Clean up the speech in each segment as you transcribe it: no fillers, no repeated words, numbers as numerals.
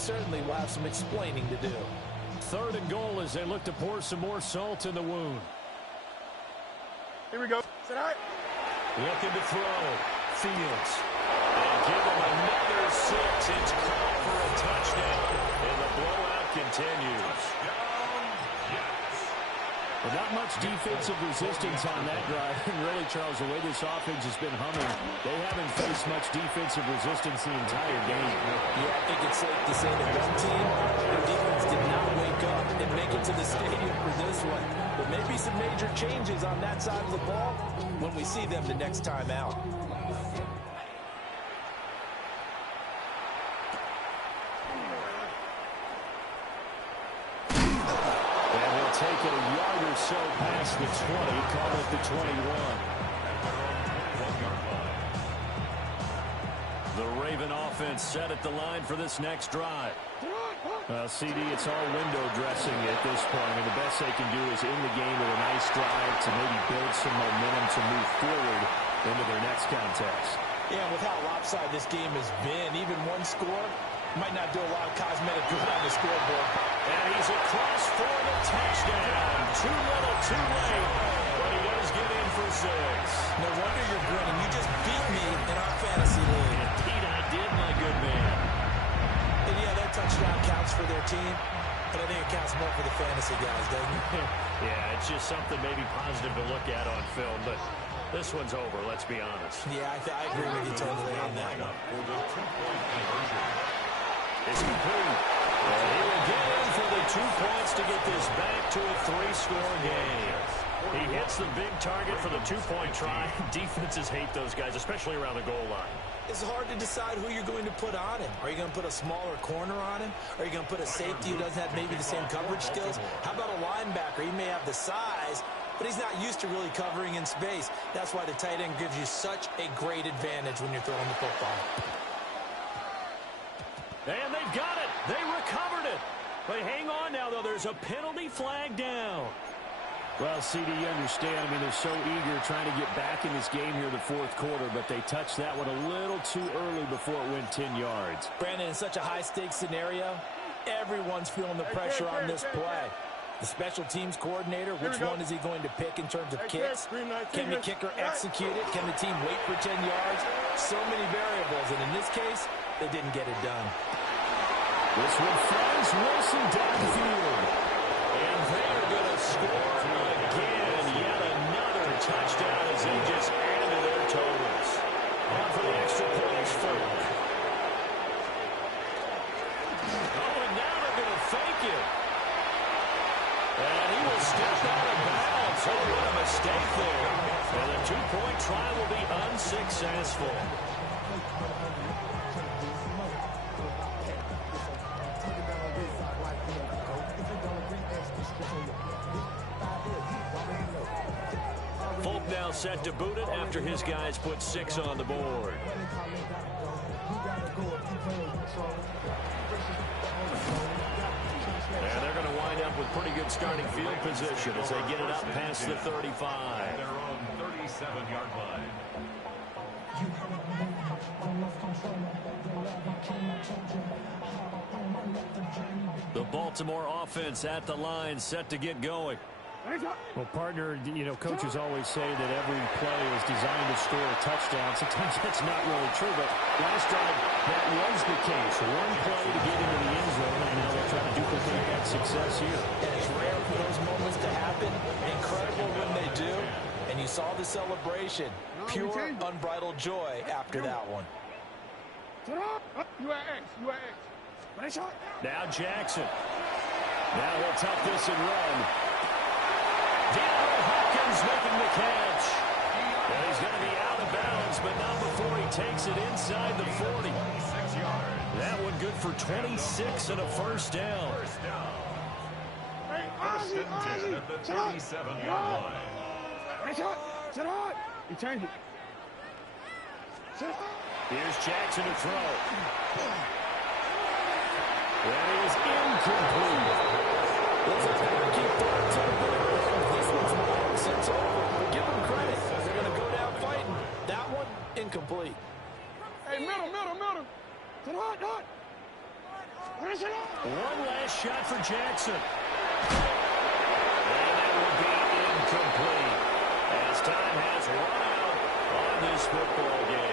certainly will have some explaining to do. 3rd and goal as they look to pour some more salt in the wound. Here we go. Sit out. Looking to throw. Fields. And give him another 6. It's caught for a touchdown. And the blowout continues. Well, not much defensive resistance on that drive. And really, Charles, the way this offense has been humming, they haven't faced much defensive resistance the entire game. Yeah, I think it's safe to say that one team, their defense did not wake up and make it to the stadium for this one. But maybe some major changes on that side of the ball when we see them the next time out. Take it a yard or so past the 20, call it the 21. The Raven offense set at the line for this next drive. CD, it's all window dressing at this point. And the best they can do is in the game with a nice drive to maybe build some momentum to move forward into their next contest. Yeah, with how lopsided this game has been, even one score might not do a lot of cosmetic good on the scoreboard. And he's across for the touchdown. Too little, too late. But he does get in for 6. No wonder you're grinning. You just beat me in our fantasy league. Indeed, I did, my good man. And yeah, that touchdown counts for their team, but I think it counts more for the fantasy guys, doesn't it? Yeah, it's just something maybe positive to look at on film, but this one's over, let's be honest. Yeah, I agree with you totally on that one. It's complete. And he will get in for the 2 points to get this back to a 3-score game. He hits the big target for the 2-point try. Defenses hate those guys, especially around the goal line. It's hard to decide who you're going to put on him. Are you going to put a smaller corner on him? Are you going to put a safety who doesn't have maybe the same coverage skills? How about a linebacker? He may have the size, but he's not used to really covering in space. That's why the tight end gives you such a great advantage when you're throwing the football. And they've got it. They recovered it. But hang on now, though. There's a penalty flag down. Well, CD, you understand. I mean, they're so eager trying to get back in this game here in the 4th quarter, but they touched that one a little too early before it went 10 yards. Brandon, in such a high-stakes scenario, everyone's feeling the pressure on this play. The special teams coordinator, which one is he going to pick in terms of kicks? Can the kicker execute it? Can the team wait for 10 yards? So many variables, and in this case, they didn't get it done. This one finds Wilson downfield. And they're going to score again. Yet another touchdown as they just added to their totals. On for the extra points, Folk. Oh, and now they're going to fake it. And he will step out of bounds. Oh, what a mistake there. And the 2-point try will be unsuccessful. Folk now set to boot it after his guys put 6 on the board. And they're going to wind up with pretty good starting field position as they get it up past the 35. Their own 37-yard line. The Baltimore offense at the line, set to get going. Well, partner, you know, coaches always say that every play is designed to score a touchdown. Sometimes that's not really true, but last drive, that was the case. One play to get into the end zone, and now they're trying to duplicate that success here. And it's rare for those moments to happen. Incredible when they do. And you saw the celebration. Pure, unbridled joy after that one. Now Jackson. Now he'll tuck this and run. DeAndre Hopkins making the catch. And he's going to be out of bounds, but not before he takes it inside the 40. That one good for 26 and a first down. First and 10 at the 37-yard line. Here's Jackson to throw. That is incomplete. Looks like they're going to keep throwing to the middle. This one's long since over. But give them credit. They're going to go down fighting. That one, incomplete. Hey, middle. One last shot for Jackson. And that will be incomplete as time has run out on this football game.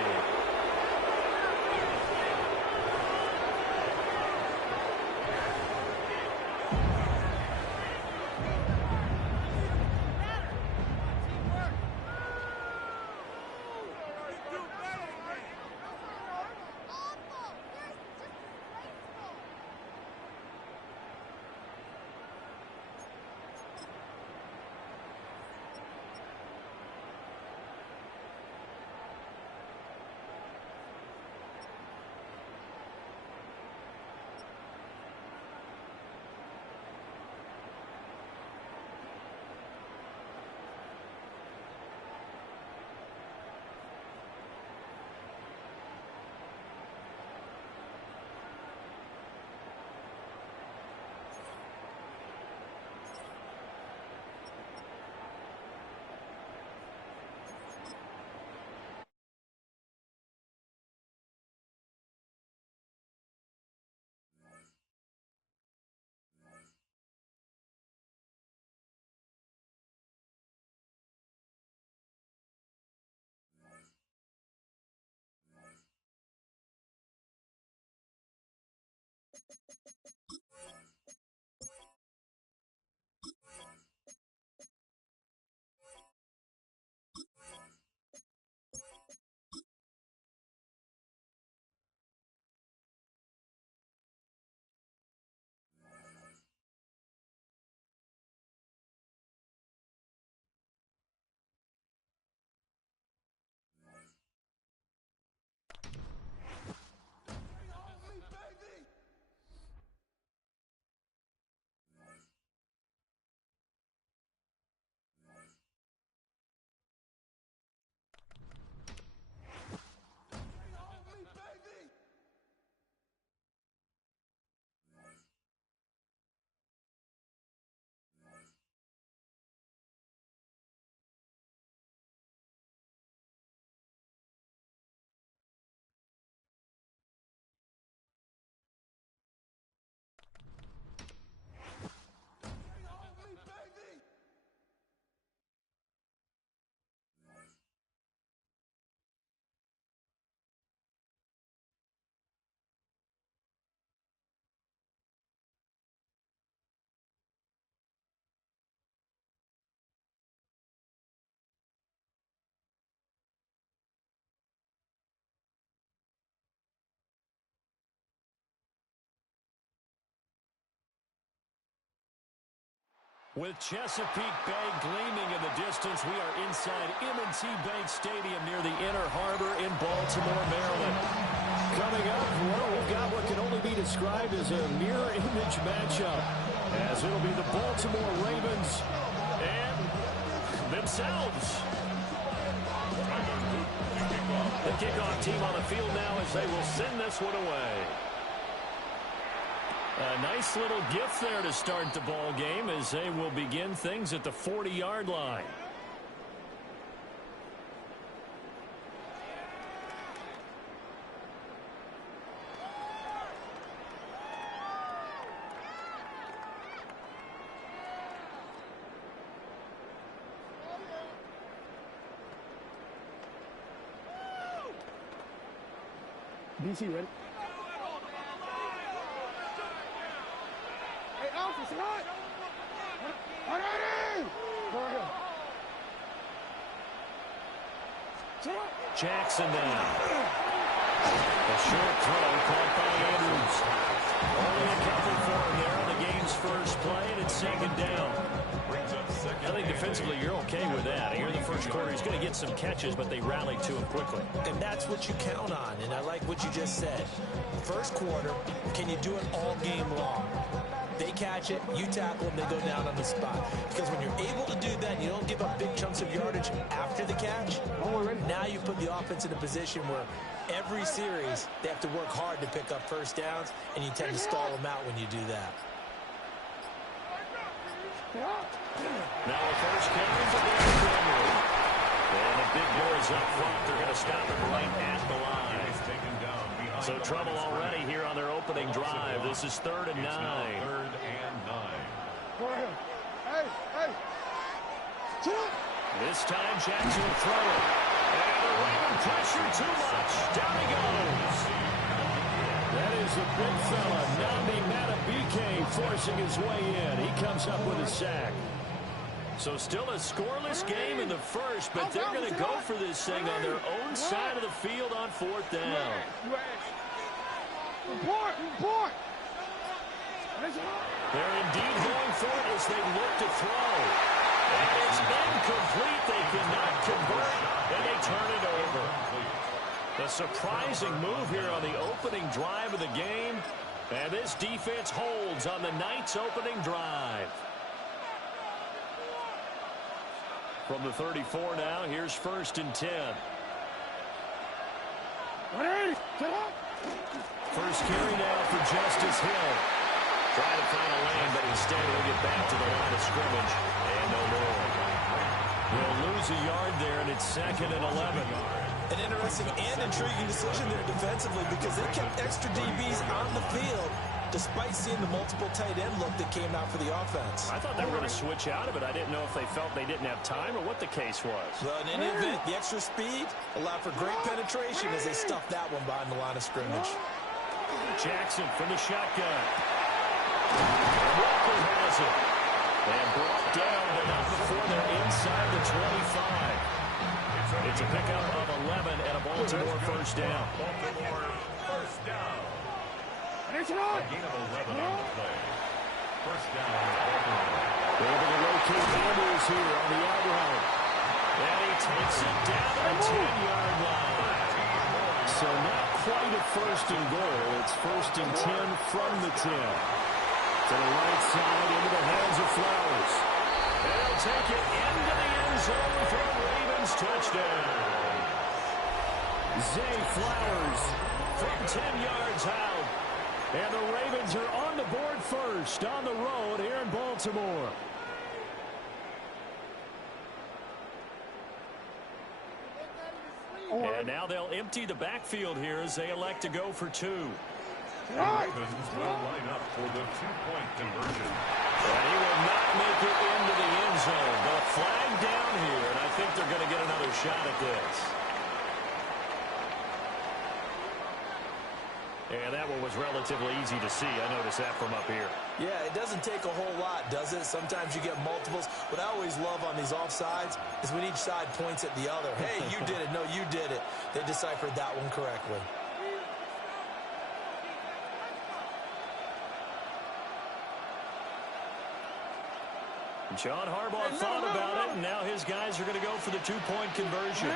With Chesapeake Bay gleaming in the distance, we are inside M&T Bank Stadium near the Inner Harbor in Baltimore, Maryland. Coming up, well, we've got what can only be described as a mirror image matchup, as it'll be the Baltimore Ravens and themselves. The kickoff team on the field now as they will send this one away. A nice little gift there to start the ball game as they will begin things at the 40-yard line. DC ready? Hey, Alpha, say hi! Jackson now. A short throw caught by Andrews. Only a couple for him there on the game's first play, and it's second down. I think defensively you're okay with that. Here in the first quarter, he's going to get some catches, but they rallied to him quickly. And that's what you count on, and I like what you just said. First quarter, can you do it all game long? They catch it, you tackle them, they go down on the spot. Because when you're able to do that, you don't give up big chunks of yardage after the catch. Now you put the offense in a position where every series they have to work hard to pick up first downs, and you tend to stall them out when you do that. Now a first carry for David Montgomery. And the big boys up front, they're going to stop him right at the line. He's taken down behind So trouble already here on their opening drive. This is 3rd and 9. 3rd and 9. Hey. This time Jackson will throw it. And the Raven pressure too much. Down he goes. That is a big fella, Na-illy forcing his way in. He comes up with a sack. So still a scoreless game in the first, but they're going to go for this thing on their own side of the field on 4th down. Report. They're indeed going for it as they look to throw. And it's incomplete. They cannot convert, and they turn it over. A surprising move here on the opening drive of the game. And this defense holds on the Knights' opening drive. From the 34 now, here's 1st and 10. First carry now for Justice Hill. Trying to find a lane, but instead he'll get back to the line of scrimmage. And no more. He'll lose a yard there, and it's 2nd and 11. An interesting and intriguing decision there defensively because they kept extra DBs on the field despite seeing the multiple tight end look that came out for the offense. I thought they were going to switch out of it. I didn't know if they felt they didn't have time or what the case was. Well, in any event, the extra speed allowed for great penetration as they stuffed that one behind the line of scrimmage. Jackson from the shotgun. Walker has it. And brought down, but not before they're inside the 25. It's a pickup of 11 and a Baltimore first down. Baltimore first down. A gain of 11 on the play. First down, Baltimore. They're able to locate Andrews here on the out route. And he takes it down the 10-yard line. So not quite a 1st and goal. It's 1st and 10 from the 10. To the right side, into the hands of Flowers. And he'll take it into the end zone for a Ravens touchdown. Zay Flowers From 10 yards out. And the Ravens are on the board first on the road here in Baltimore. And now they'll empty the backfield here as they elect to go for 2. The Ravens will line up for the 2-point conversion. And he will not make it into the end zone. But a flag down here, and I think they're going to get another shot at this. And that one was relatively easy to see. I noticed that from up here. Yeah, it doesn't take a whole lot, does it? Sometimes you get multiples. What I always love on these offsides is when each side points at the other. Hey, you did it. No, you did it. They deciphered that one correctly. John Harbaugh thought about it, and now his guys are going to go for the 2-point conversion.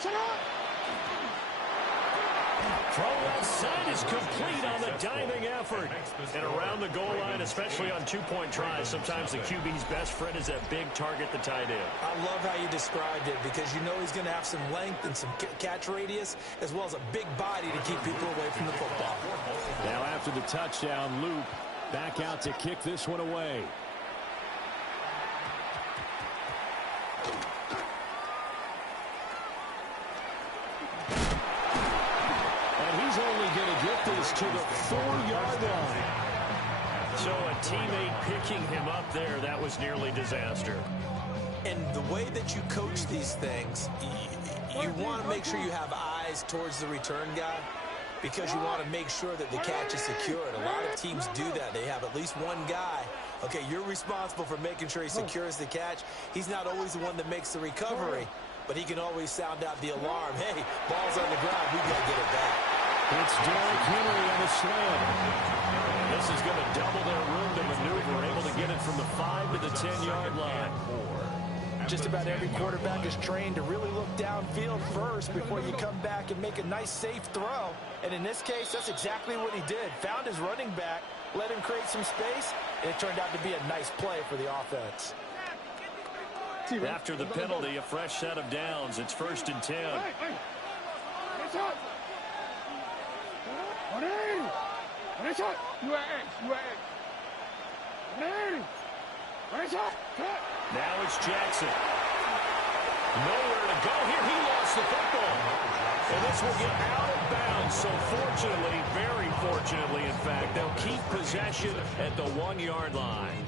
Shut up! Throw left side is complete on the diving effort. And around the goal line, especially on 2-point tries, sometimes the QB's best friend is that big target, the tight end. I love how you described it because you know he's going to have some length and some catch radius as well as a big body to keep people away from the football. Now after the touchdown, Loop back out to kick this one away. To the 4-yard line. So a teammate picking him up there, that was nearly disaster. And the way that you coach these things, you want to make sure you have eyes towards the return guy because you want to make sure that the catch is secured. A lot of teams do that. They have at least one guy. Okay, you're responsible for making sure he secures the catch. He's not always the one that makes the recovery, but he can always sound out the alarm. Hey, ball's on the ground. We got to get it back. It's Derrick Henry on the slam. This is going to double their room to maneuver, able to get it from the 5 to the 10-yard line. Just about every quarterback is trained to really look downfield first before you come back and make a nice, safe throw. And in this case, that's exactly what he did. Found his running back, let him create some space, and it turned out to be a nice play for the offense. After the penalty, a fresh set of downs. It's 1st and 10. Now it's Jackson. Nowhere to go here. He lost the football. And this will get out of bounds. So fortunately, very fortunately, in fact, they'll keep possession at the 1-yard line.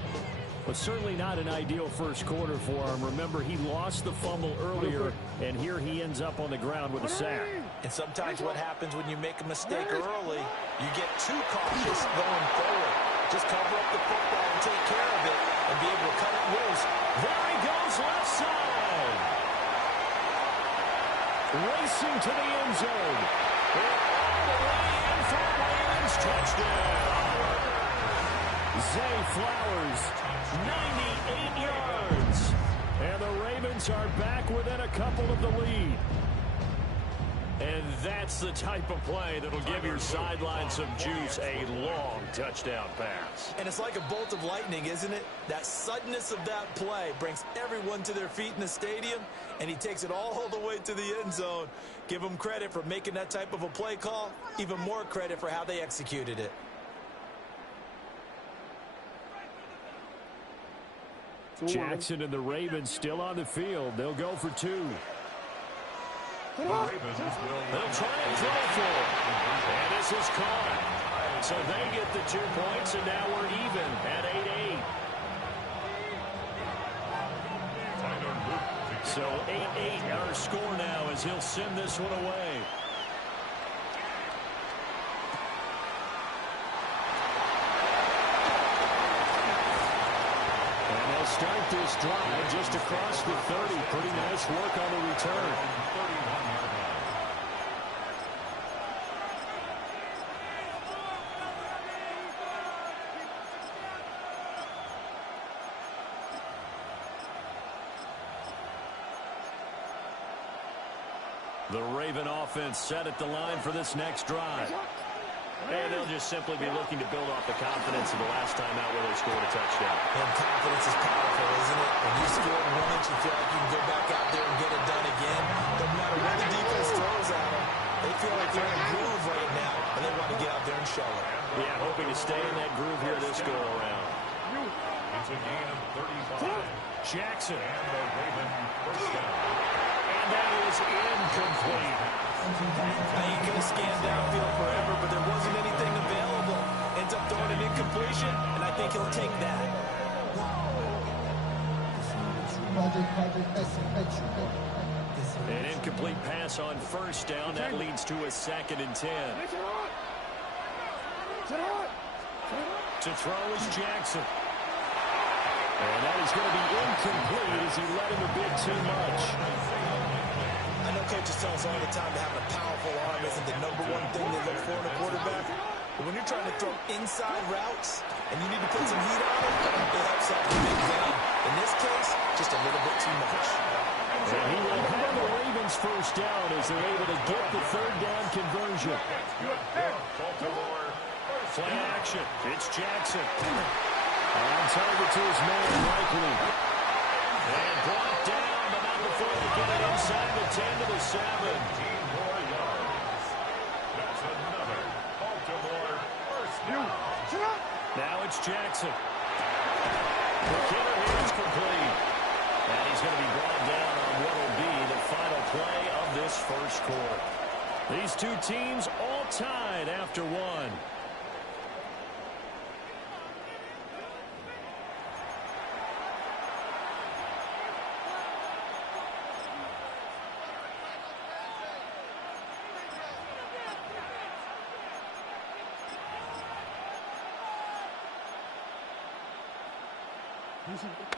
But certainly not an ideal first quarter for him. Remember, he lost the fumble earlier, and here he ends up on the ground with a sack. And sometimes what happens when you make a mistake early, you get too cautious going forward. Just cover up the football and take care of it and be able to cut it loose. There he goes, left side. Racing to the end zone. And all the way in for a Ravens touchdown. Zay Flowers, 98 yards. And the Ravens are back within a couple of the lead. And that's the type of play that'll give your sideline some juice, a long touchdown pass. And it's like a bolt of lightning, isn't it? That suddenness of that play brings everyone to their feet in the stadium, and he takes it all the way to the end zone. Give him credit for making that type of a play call, even more credit for how they executed it. Jackson and the Ravens still on the field. They'll go for 2. The Ravens will They'll try and throw for it. And this is caught. So they get the 2 points, and now we're even at 8-8. So 8-8 our score now as he'll send this one away. And they'll start this drive just across the 30. Pretty nice work on the return. The Raven offense set at the line for this next drive. And they'll just simply be looking to build off the confidence of the last time out where they scored a touchdown. And confidence is powerful, isn't it? When you scored once, you feel like you can go back out there and get it done again. No matter what the defense throws at them, they feel like they're in a groove right now, and they want to get out there and show it. Yeah, hoping to stay in that groove here this go-around. It's a gain of 35. Jackson. And the Raven first down. And that is incomplete. Now you could have scanned downfield forever, but there wasn't anything available. Ends up throwing an incompletion, and I think he'll take that. An incomplete pass on first down. That leads to a 2nd and 10. To throw is Jackson. And that is going to be incomplete as he let him a bit too much. I know coaches tell us all the time that having a powerful arm isn't the #1 thing they look for in a quarterback. But when you're trying to throw inside routes and you need to put some heat on it, it helps out the big game. In this case, just a little bit too much. And he will have the Ravens first down as they're able to get the 3rd down conversion. Play action. It's Jackson. On target to his man, likely. And brought down, but not before they get it inside the 10 to the 7. 17 more yards. That's another Baltimore first down. Now it's Jackson. The killer here is complete. And he's going to be brought down on what will be the final play of this first quarter. These two teams all tied after 1.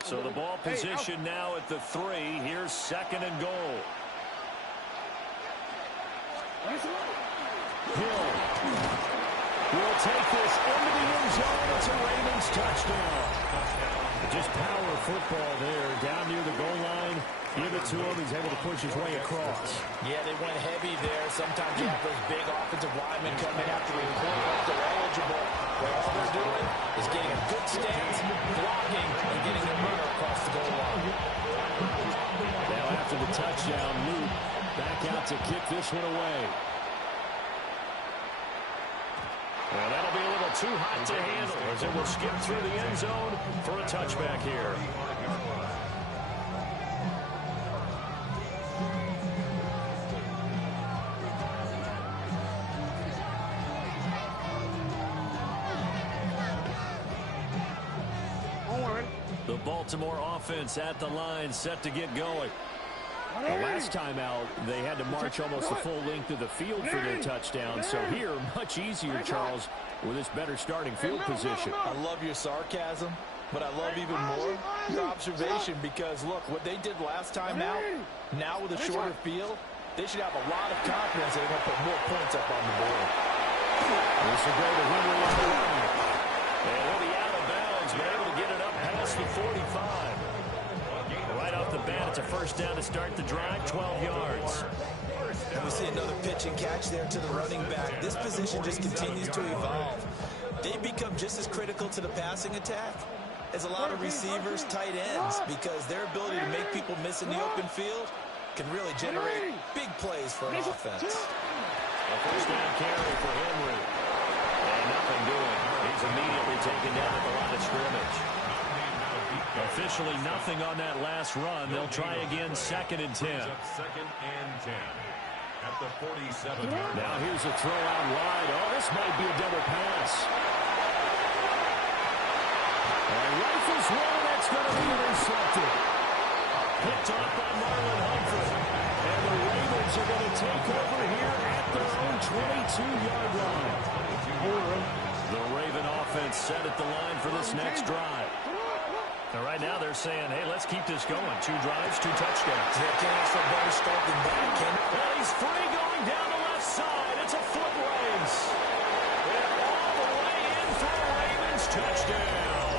So the ball position now at the 3. Here's 2nd and goal. Hill will take this into the end zone. It's a Ravens touchdown. Just power football there. Down near the goal line. Give it to him. He's able to push his way across. Yeah, they went heavy there. Sometimes you have those big offensive linemen coming after the report like they're eligible. Where all they're doing is getting a good stance, blocking, and getting their runner across the goal line. Now after the touchdown, Luke back out to kick this one away. Well, that'll be a little too hot to handle as it will skip through the end zone for a touchback here. The Baltimore offense at the line, set to get going. The last time out, they had to march almost the full length of the field for their touchdown. So here, much easier, Charles, with this better starting field position. I love your sarcasm, but I love even more your observation because, look, what they did last time out, now with a shorter field, they should have a lot of confidence they're going to put more points up on the board. This will go to Henry on the line. And he'll be out of bounds, but able to get it up past the 45. Right off the bat, it's a first down to start the drive, 12 yards. And we see another pitch and catch there to the running back. This position just continues to evolve. They become just as critical to the passing attack as a lot of receivers, tight ends, because their ability to make people miss in the open field can really generate big plays for an offense. A first down carry for Henry. And nothing doing. He's immediately taken down at the line of scrimmage. Officially nothing on that last run. They'll try again, 2nd and 10. Second and 10 at the 47-yard line. Now here's a throw out wide. Oh, this might be a double pass. And rifles one, that's going to be intercepted. Picked off by Marlon Humphrey. And the Ravens are going to take over here at their own 22-yard line. The Raven offense set at the line for this next drive. And right now they're saying, hey, let's keep this going. 2 drives, 2 touchdowns. Yeah, can't ask for a better start than that, can it? Well, he's free going down the left side. It's a foot race. And all the way in for a Ravens touchdown.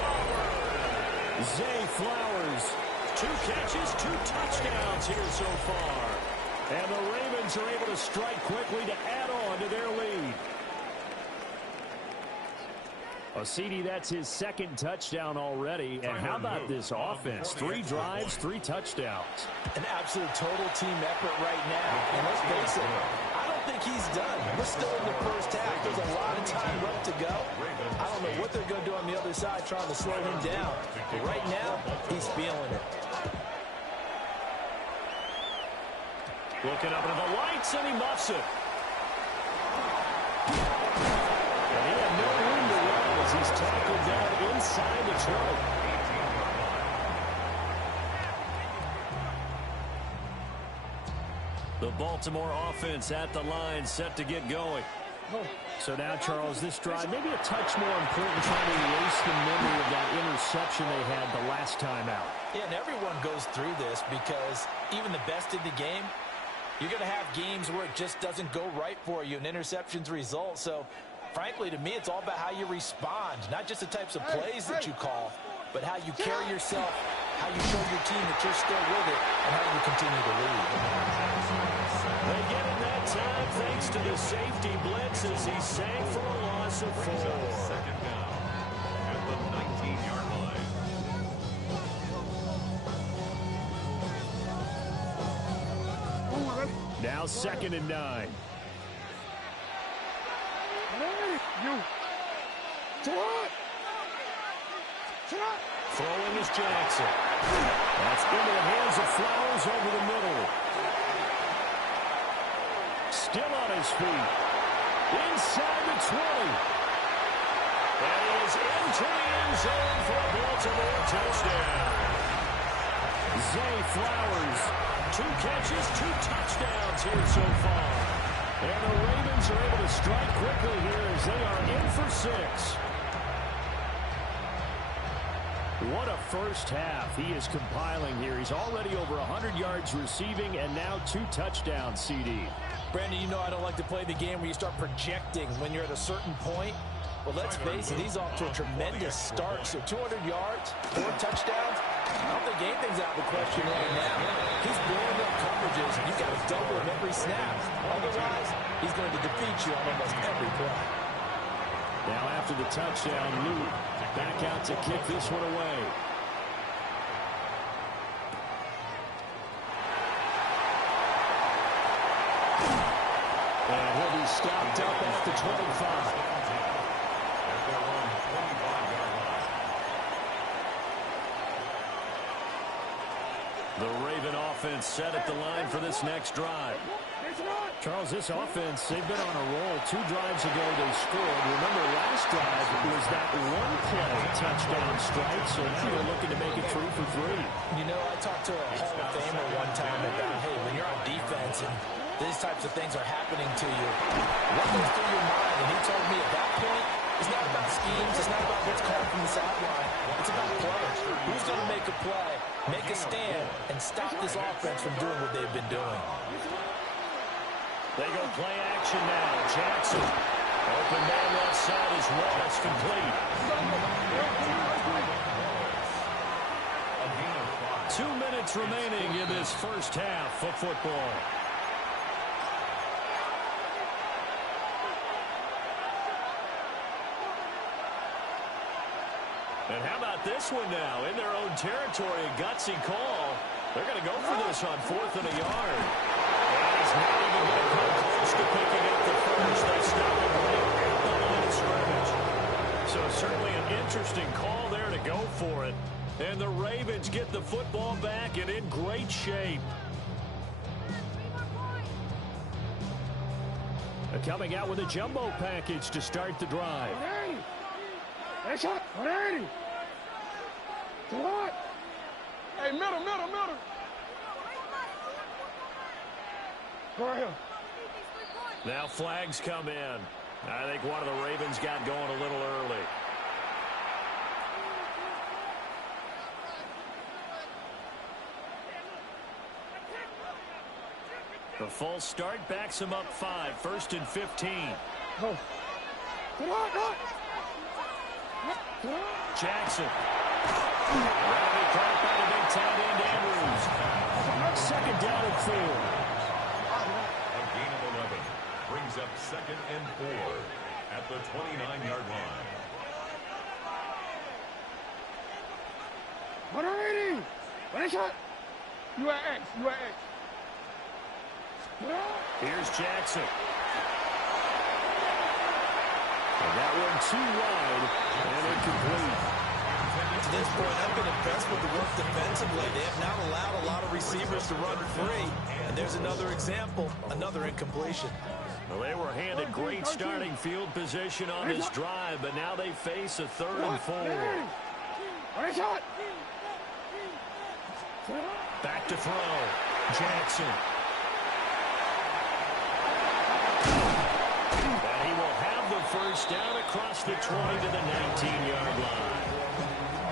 Zay Flowers. 2 catches, 2 touchdowns here so far. And the Ravens are able to strike quickly to add on to their lead. CD, that's his 2nd touchdown already. And how about this offense? 3 drives, 3 touchdowns. An absolute total team effort right now. And let's face it, I don't think he's done. We're still in the first half. There's a lot of time left to go. I don't know what they're going to do on the other side trying to slow him down. But right now, he's feeling it. Looking up into the lights, and he muffs it. And he had no room to run as he's tackled down inside the 20. The Baltimore offense at the line, set to get going. So now, Charles, this drive maybe a touch more important, trying to erase the memory of that interception they had the last time out. Yeah, and everyone goes through this because even the best in the game, you're going to have games where it just doesn't go right for you, and interceptions result. So, frankly, to me, it's all about how you respond, not just the types of plays that you call, but how you carry yourself, how you show your team that you're still with it, and how you continue to lead. They get it that time thanks to the safety blitz as he sank for a loss of 4. Second down at the 19-yard line. Now 2nd and 9. Throwing is Jackson. That's into the hands of Flowers over the middle. Still on his feet. Inside the 20. And he is into the end zone for a Baltimore touchdown. Zay Flowers. 2 catches, 2 touchdowns here so far. And the Ravens are able to strike quickly here as they are in for 6. What a first half he is compiling here. He's already over 100 yards receiving and now 2 touchdowns, CD. Brandon, you know I don't like to play the game where you start projecting when you're at a certain point. Well, let's face it, he's off to a tremendous start. So 200 yards, 4 touchdowns. I don't think anything's out of the question right now. He's blowing up coverages, and you've got to double him every snap. Otherwise, he's going to defeat you on almost every play. Now after the touchdown, Luke back out to kick this one away. And he'll be stopped up at the 25. The Raven offense set at the line for this next drive. Charles, this offense, they've been on a roll. 2 drives ago they scored. Remember, last drive was that one-play touchdown strike, so they're looking to make it 3 for 3. You know, I talked to a Hall of Famer one time about, hey, when you're on defense and these types of things are happening to you, what goes through your mind? And he told me at that point, it's not about schemes, it's not about what's called from the sideline. It's about players. Who's going to make a play, make a stand, and stop this offense from doing what they've been doing? They go play action now. Jackson. Open man left side as well. It's complete. 2 minutes remaining in this first half of football. And how about this one now? In their own territory, a gutsy call. They're going to go for this on 4th and a yard. And he's not even going to come close to picking up the first. They stop him right at the line of scrimmage. So certainly an interesting call there to go for it. And the Ravens get the football back and in great shape. Coming out with a jumbo package to start the drive. Hey, middle. Go right here. Now flags come in. I think one of the Ravens got going a little early. The false start backs him up 5. 1st and 15. Go. Jackson. Robbie caught by the big tight end Andrews. 2nd down and 4. A gain of 11 brings up 2nd and 4 at the 29-yard line. 180. Finish it. You at X. Here's Jackson. And that one too wide and incomplete. To this point, I've been impressed with the work defensively. They have not allowed a lot of receivers to run free. And there's another example, another incompletion. Well, they were handed great starting field position on this drive, but now they face a 3rd and 4. Back to throw. Jackson. And he will have the first down across the 20 to the 19-yard line.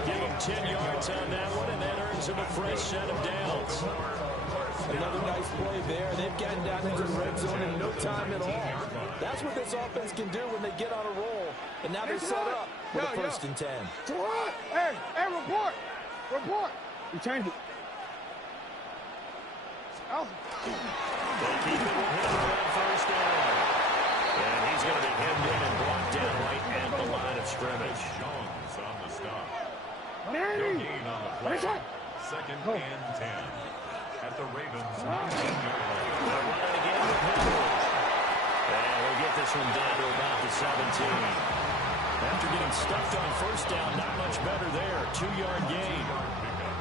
Give him 10 yards on that one, and that earns him a fresh set of downs. Another nice play there. They've gotten down into the red zone in no time at all. That's what this offense can do when they get on a roll. And now they're set up for the 1st and 10. Hey, report. You change it. They keep it with him on 1st down. And he's going to be hemmed in and brought down right at the line of scrimmage. Jones on the stop. No gain on the play. 2nd and 10 at the Ravens. They'll run it again with Henry. And we'll get this one down to about the 17. After getting stuffed on 1st down, not much better there. 2-yard gain.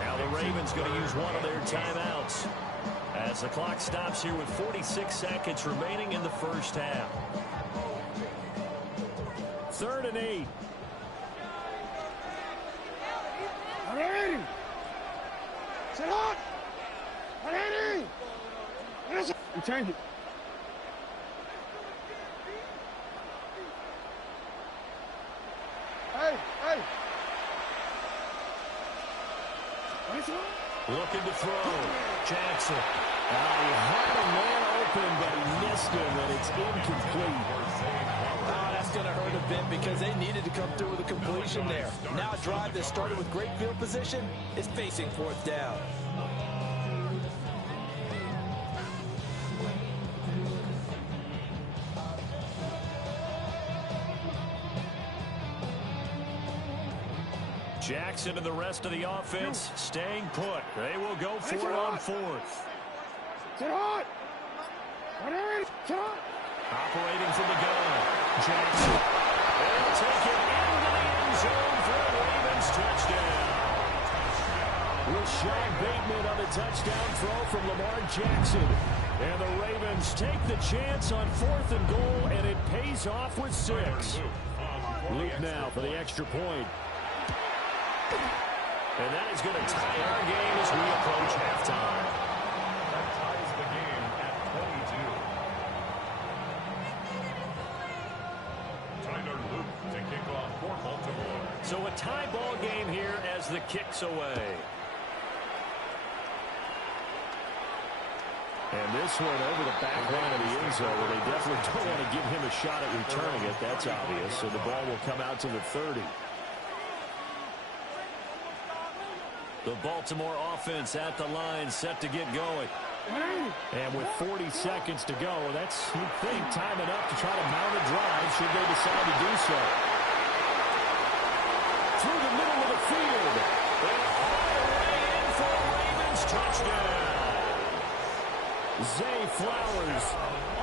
Now the Ravens going to use one of their timeouts as the clock stops here with 46 seconds remaining in the first half. 3rd and 8. 180. Sit on. 180. You change it. Hey. Looking to throw. Jackson. He had a man open, but he missed him, and it's incomplete. Oh, that's going to hurt a bit because they needed to come through with a completion there. Now a drive that started with great field position is facing 4th down. Jackson and the rest of the offense staying put. They will go for it on 4th. Sit on. 180. Sit on. Operating from the gun. Jackson. They'll take it into the end zone for a Ravens touchdown. We'll Sean Bateman on the touchdown throw from Lamar Jackson. And the Ravens take the chance on 4th and goal, and it pays off with 6. Luke now for the extra point. And that is going to tie our game as we approach halftime. That ties the game at 22. Tyler Luke to kick off for Baltimore. So a tie ball game here as the kick's away. And this one over the back line of the end zone, where they definitely don't want to give him a shot at returning it. That's obvious. So the ball will come out to the 30. The Baltimore offense at the line, set to get going. And with 40 seconds to go, that's, you'd think, time enough to try to mount a drive should they decide to do so. Through the middle of the field. And all the way in for a Ravens touchdown. Zay Flowers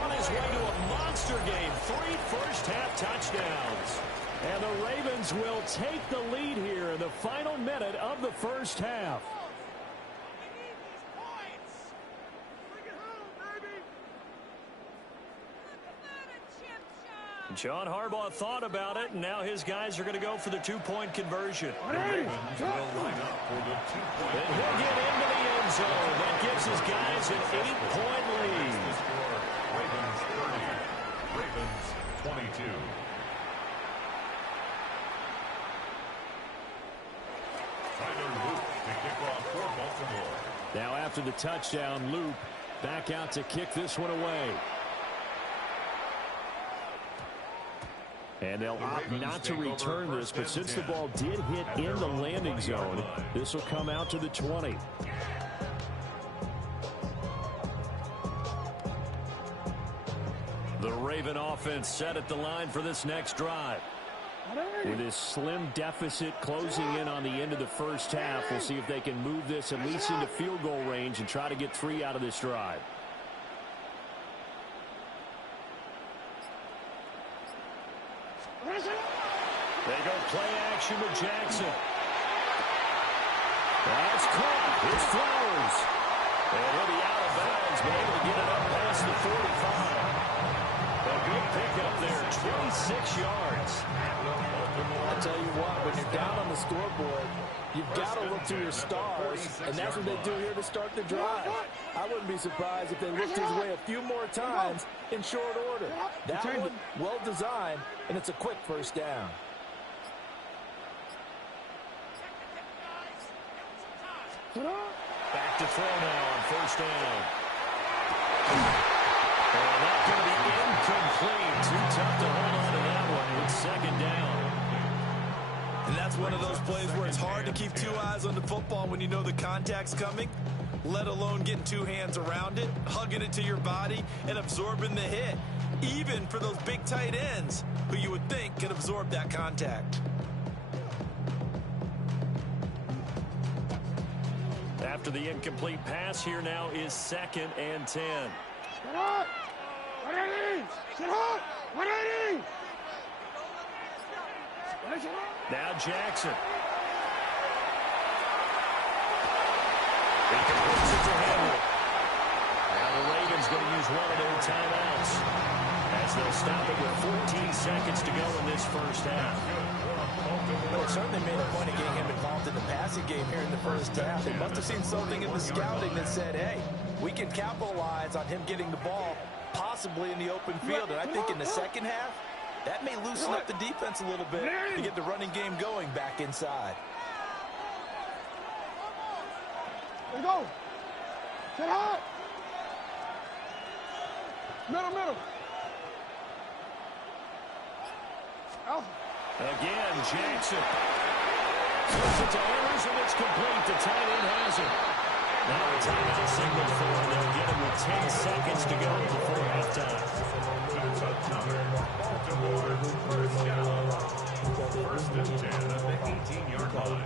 on his way to a monster game. 3 first-half touchdowns. And the Ravens will take the lead here in the final minute of the first half. John Harbaugh thought about it, and now his guys are going to go for the 2-point conversion. The Ravens will line up for the 2-point. And he'll get into the end zone. That gives his guys an 8-point lead. The score, Ravens 30, Ravens 22. Tyler Luke to kick off for Baltimore. Now after the touchdown, Luke back out to kick this one away. And they'll opt not to return this, but since the ball did hit in the landing zone, this will come out to the 20. The Raven offense set at the line for this next drive. With this slim deficit closing in on the end of the first half, we'll see if they can move this at least into field goal range and try to get 3 out of this drive. They go play action with Jackson. That's caught. It's Flowers. And he'll be out of bounds, but able to get it up past the 45. A good pickup there, 26 yards. I tell you what, when you're down on the scoreboard, you've got to look to your stars, and that's what they do here to start the drive. I wouldn't be surprised if they looked his way a few more times in short order. That one, well designed, and it's a quick first down. Back to throw now on first down. And that's going to be incomplete. Too tough to hold on to that one with second down. And that's one of those plays where it's hard to keep 2 eyes on the football when you know the contact's coming, let alone getting 2 hands around it, hugging it to your body, and absorbing the hit, even for those big tight ends who you would think can absorb that contact. After the incomplete pass, here now is 2nd and 10. Now Jackson. He completes it to Henry. Now the Ravens going to use one of their timeouts as they'll stop it with 14 seconds to go in this first half. Well, it certainly made a point of getting him involved in the passing game here in the first half. They must have seen something in the scouting that said, hey, we can capitalize on him getting the ball possibly in the open field. And I think in the second half, that may loosen up the defense a little bit to get the running game going back inside. Let's go. Get hot. Middle. Alpha. Again, Jackson. Throws it to Evers, and it's complete. The tight end has it. Now a timeout signal for him. They'll get him with 10 seconds to go before halftime. Baltimore, first down. First and 10 at the 18-yard line.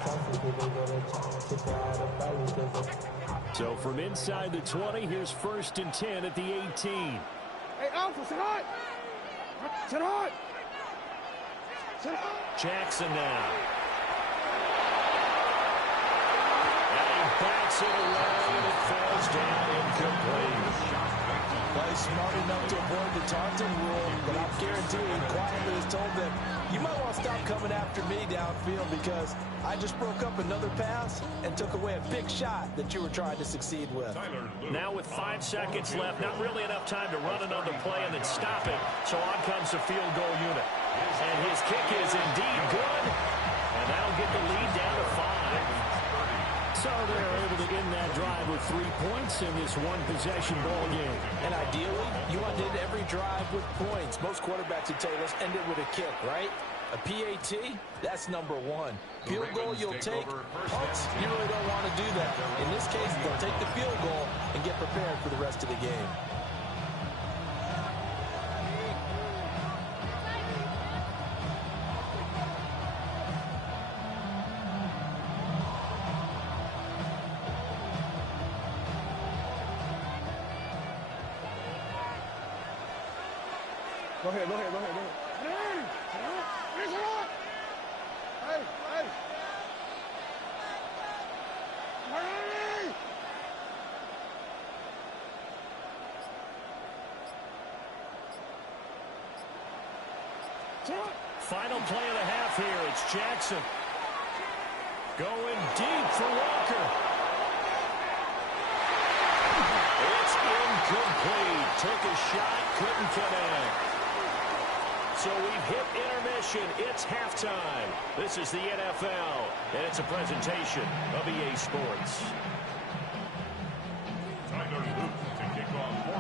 So from inside the 20, here's 1st and 10 at the 18. Hey, Alpha, sit hot. Sit hot. Sit hot. Jackson now. And he Backs it away, and it falls down incomplete. Well, he's smart enough to avoid the taunting rule, but I'm guaranteeing quietly has told them, you might want to stop coming after me downfield because I just broke up another pass and took away a big shot that you were trying to succeed with. Now with 5 seconds left, not really enough time to run another play and then stop it, so on comes the field goal unit. And his kick is indeed good, and that'll get the lead down to 5. So they're able to end that drive with 3 points in this one-possession ball game. And ideally, you want to end every drive with points. Most quarterbacks would tell us end it with a kick, right? A PAT, that's number 1. Field goal you'll take. Punts, you really don't want to do that. In this case, they'll take the field goal and get prepared for the rest of the game. Go ahead. Hey. Final play of the half here. It's Jackson. Going deep for Walker. It's incomplete. Took a shot, couldn't connect. So we've hit intermission. It's halftime. This is the NFL, and it's a presentation of EA Sports.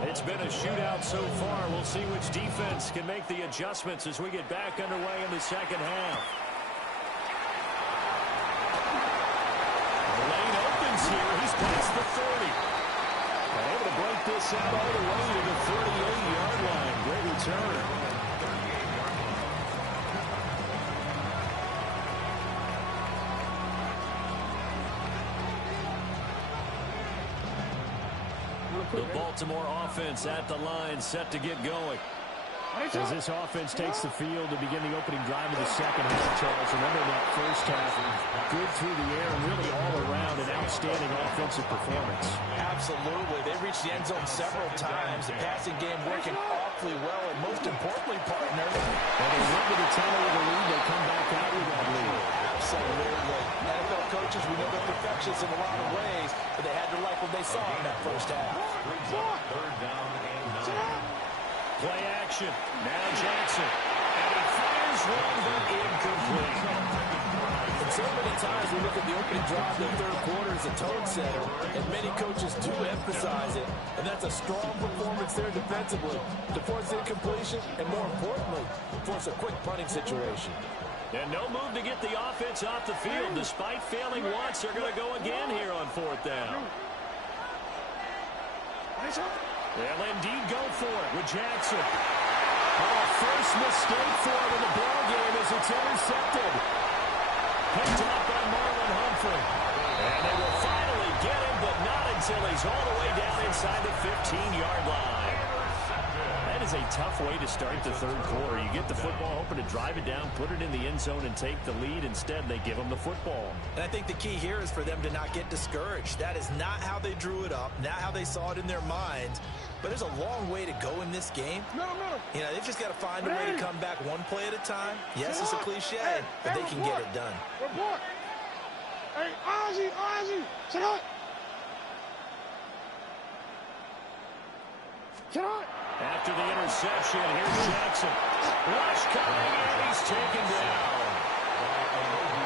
It's been a shootout so far. We'll see which defense can make the adjustments as we get back underway in the second half. The lane opens here. He's past the 30. And able to break this out all the way to the 38-yard line. Great return. The Baltimore offense at the line, set to get going. As this offense takes the field to begin the opening drive of the second half, Charles, remember that first half, good through the air and really all around an outstanding offensive performance. Absolutely. They reached the end zone several times. The passing game working awfully well, and most importantly, partner, when they run to the tunnel with a lead, they come back out with that lead. Absolutely. NFL coaches, we know they're perfectionists in a lot of ways, but they had to like what they saw in that first half. Third down and 9. Play action. Now Jackson. And he fires one, but incomplete. And so many times we look at the opening drive of the third quarter as a tone setter, and many coaches do emphasize it, and that's a strong performance there defensively to force incompletion and, more importantly, force a quick punting situation. And no move to get the offense off the field. Despite failing once, they're going to go again here on 4th down. They'll indeed go for it with Jackson. First mistake for him in the ballgame as it's intercepted. Picked up by Marlon Humphrey. And they will finally get him, but not until he's all the way down inside the 15-yard line. That is a tough way to start the third quarter. You get the football, hoping to drive it down, put it in the end zone, and take the lead. Instead, they give him the football. And I think the key here is for them to not get discouraged. That is not how they drew it up, not how they saw it in their minds. But there's a long way to go in this game. You know, they've just got to find a way to come back one play at a time. Yes, it's a cliche, but they can get it done. Report. Hey, Ozzy, sit up. Sit up. After the interception, here's Jackson. Rush coming in, he's taken down.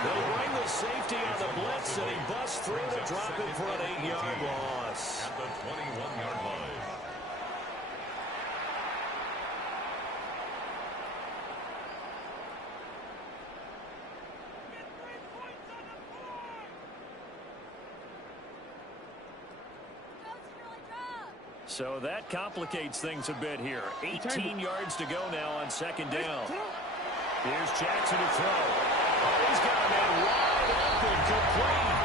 They'll bring the safety on the blitz, and he busts through to drop it for an 8-yard loss. At the 21-yard line. So that complicates things a bit here. 18 yards to go now on 2nd down. Here's Jackson to throw. Oh, he's got a man wide open, complete.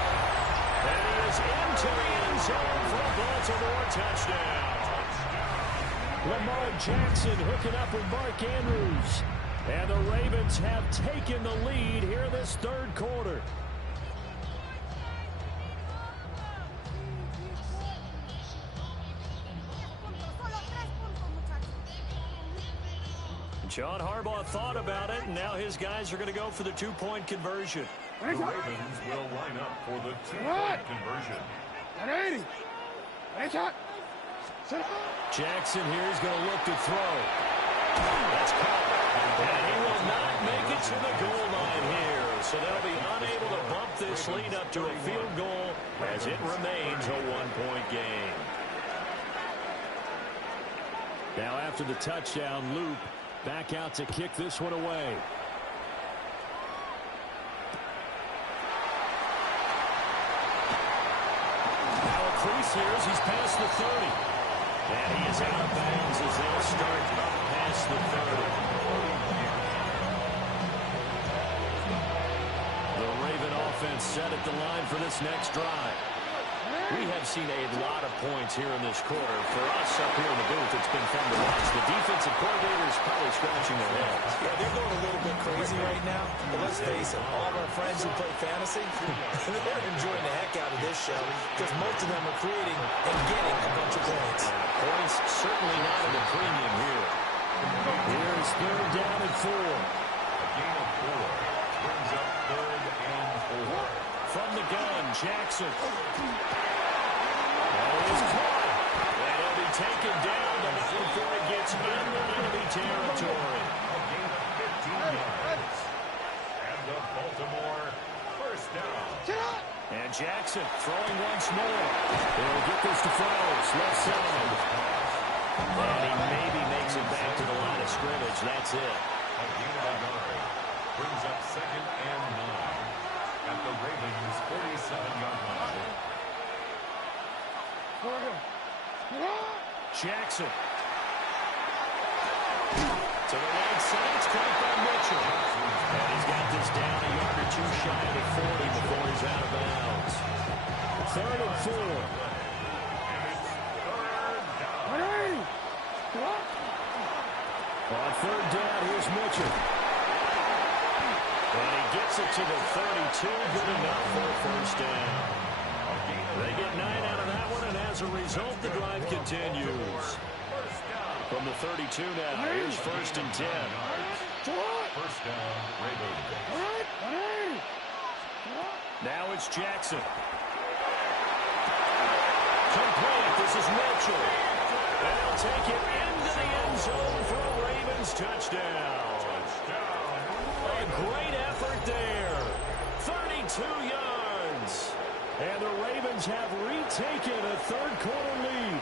And he is into the end zone for a Baltimore touchdown. Lamar Jackson hooking up with Mark Andrews. And the Ravens have taken the lead here in this third quarter. John Harbaugh thought about it, and now his guys are going to go for the two-point conversion. The Ravens will line up for the two-point conversion. Jackson here is going to look to throw. That's caught. And he will not make it to the goal line here. So they'll be unable to bump this lead up to a field goal as it remains a one-point game. Now after the touchdown, Loop back out to kick this one away. Now a crease here as he's past the 30. And he is out of bounds as they'll start up past the 30. The Raven offense set at the line for this next drive. We have seen a lot of points here in this quarter. For us up here in the booth, it's been fun to watch. The defensive coordinators probably scratching their heads. Yeah, they're going a little bit crazy right now. But let's face it, all of our friends who play fantasy, they're enjoying the heck out of this show because most of them are creating and getting a bunch of points. Points certainly not at a premium here. Here's third down and 4. A gain of 4 brings up third and 4. From the gun, Jackson. He's caught. And he'll be taken down, but not before he gets into enemy territory. A gain of 15 yards. And the Baltimore first down. And Jackson throwing once more. He'll get this to Flowers, left side. And he maybe makes it back to the line of scrimmage. That's it. A gain of a yard brings up second and 9 at the Ravens' 47-yard line. Jackson. To the right side, it's caught by Mitchell. And he's got this down a yard or two shy of the 40 before he's out of bounds. Third and 4. And it's third down. On third down, here's Mitchell. And he gets it to the 32, good enough for a first down. They get 9 out of that one, and as a result, the drive continues. From the 32 now, here's first and 10. First down, Ravens. Now it's Jackson. Complete, this is Mitchell. And he'll take it into the end zone for a Ravens touchdown. A great effort there. 32 yards. And the Ravens have retaken a third-quarter lead.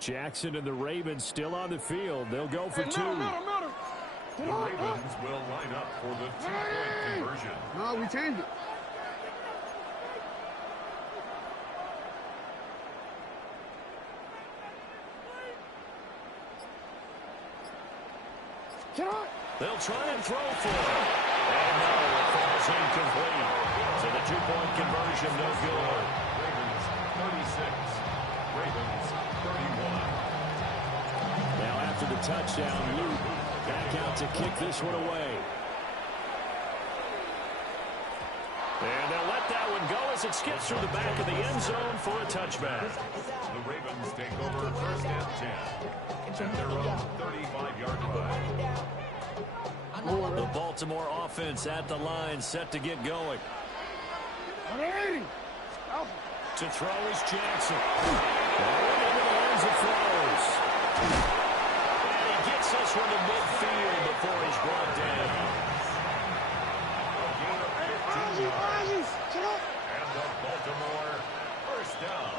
Jackson and the Ravens still on the field. They'll go for 2. The Ravens will line up for the two-point conversion. No, we changed it. They'll try and throw for it. And no, it falls incomplete. So the two-point conversion, no good. Ravens 36. Ravens 31. Now after the touchdown, Luke back out to kick this one away. And they'll let that one go as it skips through the back of the end zone for a touchback. The Ravens take over first and 10 at their own 35-yard line. The Baltimore offense at the line, set to get going. To throw is Jackson. Right into the hands of Flowers. And he gets this one to midfield before he's brought down. A gain of 15 yards. And the Baltimore first down.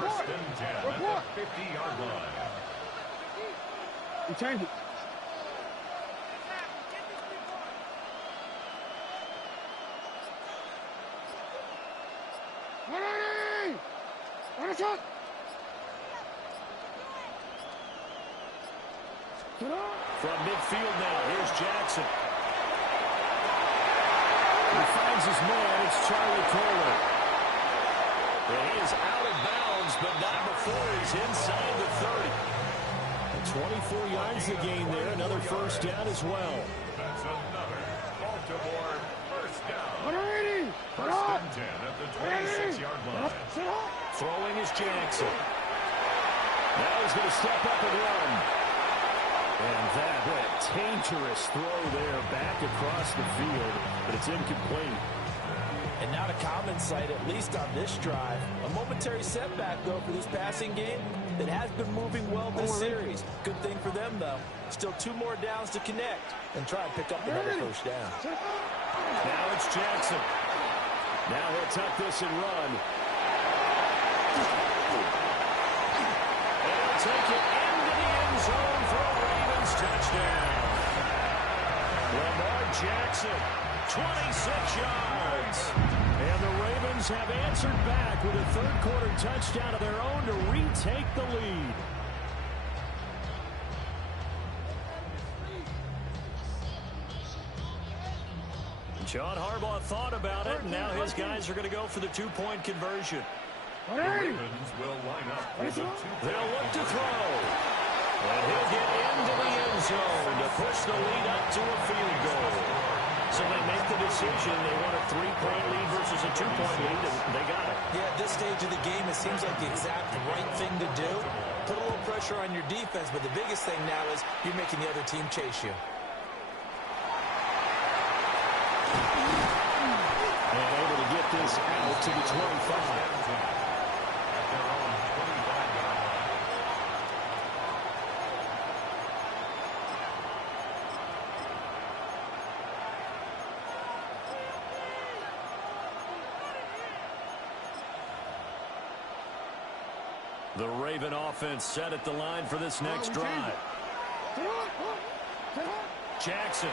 First and 10 at the 50-yard line. We changed it. From midfield now, here's Jackson. He finds his man, it's Charlie Kohler. And he is out of bounds, but not before he's inside the 30. 24 yards to gain there. Another first down as well. That's another Baltimore first down. 180. First and 10 at the 26-yard line. Throwing is Jackson. Now he's going to step up and run. And that, what a dangerous throw there back across the field, but it's incomplete. And not a common sight, at least on this drive. A momentary setback, though, for this passing game. It has been moving well this series. Good thing for them, though. Still 2 more downs to connect and try and pick up another first down. Now it's Jackson. Now he'll tuck this and run. And he'll take it into the end zone for a Ravens touchdown. Lamar Jackson, 26 yards. And the Ravens have answered back with a third-quarter touchdown of their own to retake the lead. John Harbaugh thought about it, and now his guys are going to go for the 2-point conversion. The Ravens will line up for the 2-point. They'll look to throw. And he'll get into the end zone to push the lead up to a field goal. So they make the decision. They want a 3-point lead versus a 2-point lead, and they got it. Yeah, at this stage of the game, it seems like the exact right thing to do. Put a little pressure on your defense, but the biggest thing now is you're making the other team chase you. And able to get this out to the 25. The Raven offense set at the line for this next drive. Jackson.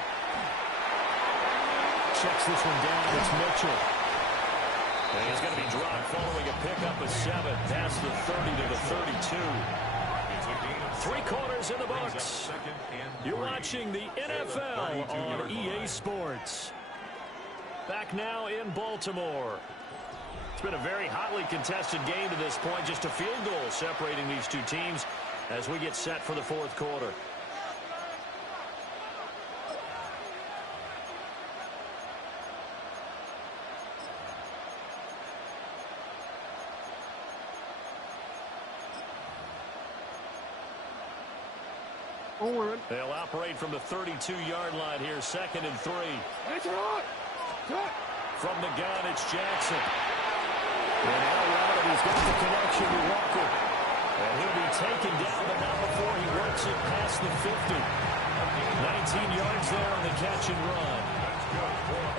Checks this one down. It's Mitchell. And he's going to be dropped following a pickup of 7 past the 30 to the 32. 3 quarters in the books. You're watching the NFL on EA Sports. Back now in Baltimore. It's been a very hotly contested game to this point. Just a field goal separating these two teams as we get set for the fourth quarter. They'll operate from the 32-yard line here, 2nd and 3. From the gun, it's Jackson. And out route, he's got the connection to Walker. And he'll be taken down, but not before he works it past the 50. 19 yards there on the catch and run.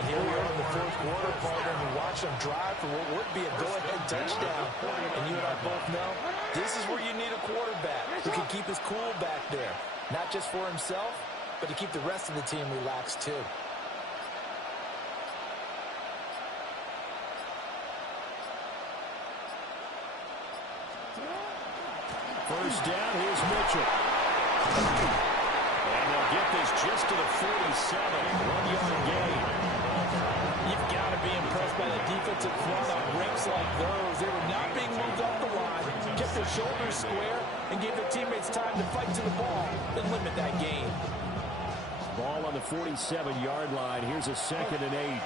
And here we are in the fourth quarter, partner, and we watch them drive for what would be a go-ahead touchdown. And you and I both know this is where you need a quarterback who can keep his cool back there. Not just for himself, but to keep the rest of the team relaxed too. First down, here's Mitchell. And they'll get this just to the 47, 1-yard gain. You've got to be impressed by the defensive front on breaks like those. They were not being moved off the line, kept their shoulders square, and gave their teammates time to fight to the ball and limit that gain. Ball on the 47-yard line. Here's a 2nd and 8.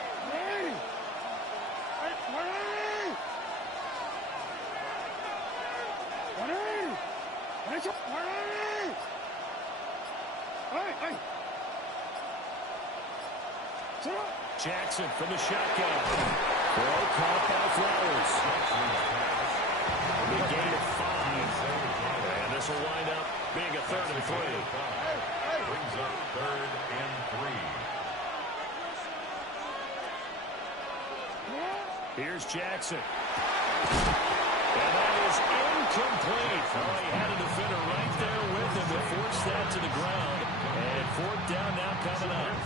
Jackson from the shotgun. Throw caught by Flowers. Big gain of 5. And this will wind up being a 3rd and 3. Brings up 3rd and 3. Here's Jackson. And that is incomplete. Oh, he had a defender right there with him to force that to the ground. And 4th down now coming up.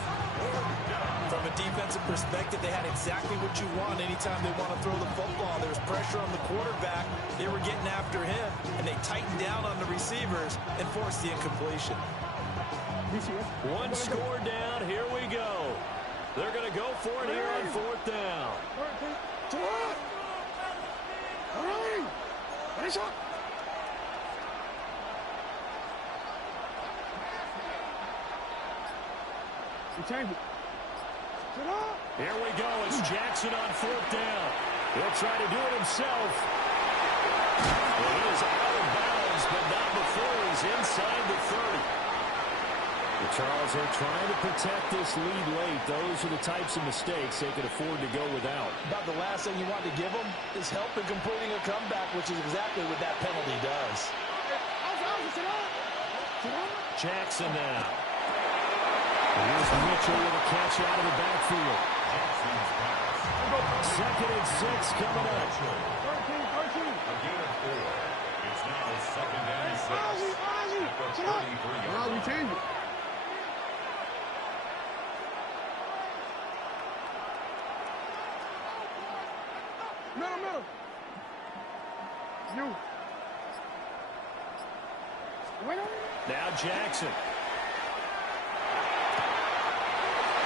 From a defensive perspective, they had exactly what you want anytime they want to throw the football. There was pressure on the quarterback. They were getting after him, and they tightened down on the receivers and forced the incompletion. 1 score down. Here we go. They're going to go for it here on 4th down. Change it. Here we go. It's Jackson on 4th down. He'll try to do it himself. Well, he is out of bounds, but not before he's inside the 30. Well, Charles, they're trying to protect this lead late. Those are the types of mistakes they could afford to go without. About the last thing you want to give them is help in completing a comeback, which is exactly what that penalty does. Jackson now. Here's Mitchell with a catch out of the backfield. 2nd and 6 coming up. 13. A gain of 4. It's now 2nd and 6. At the 33-yard line. We change it. Middle. You. Now Jackson.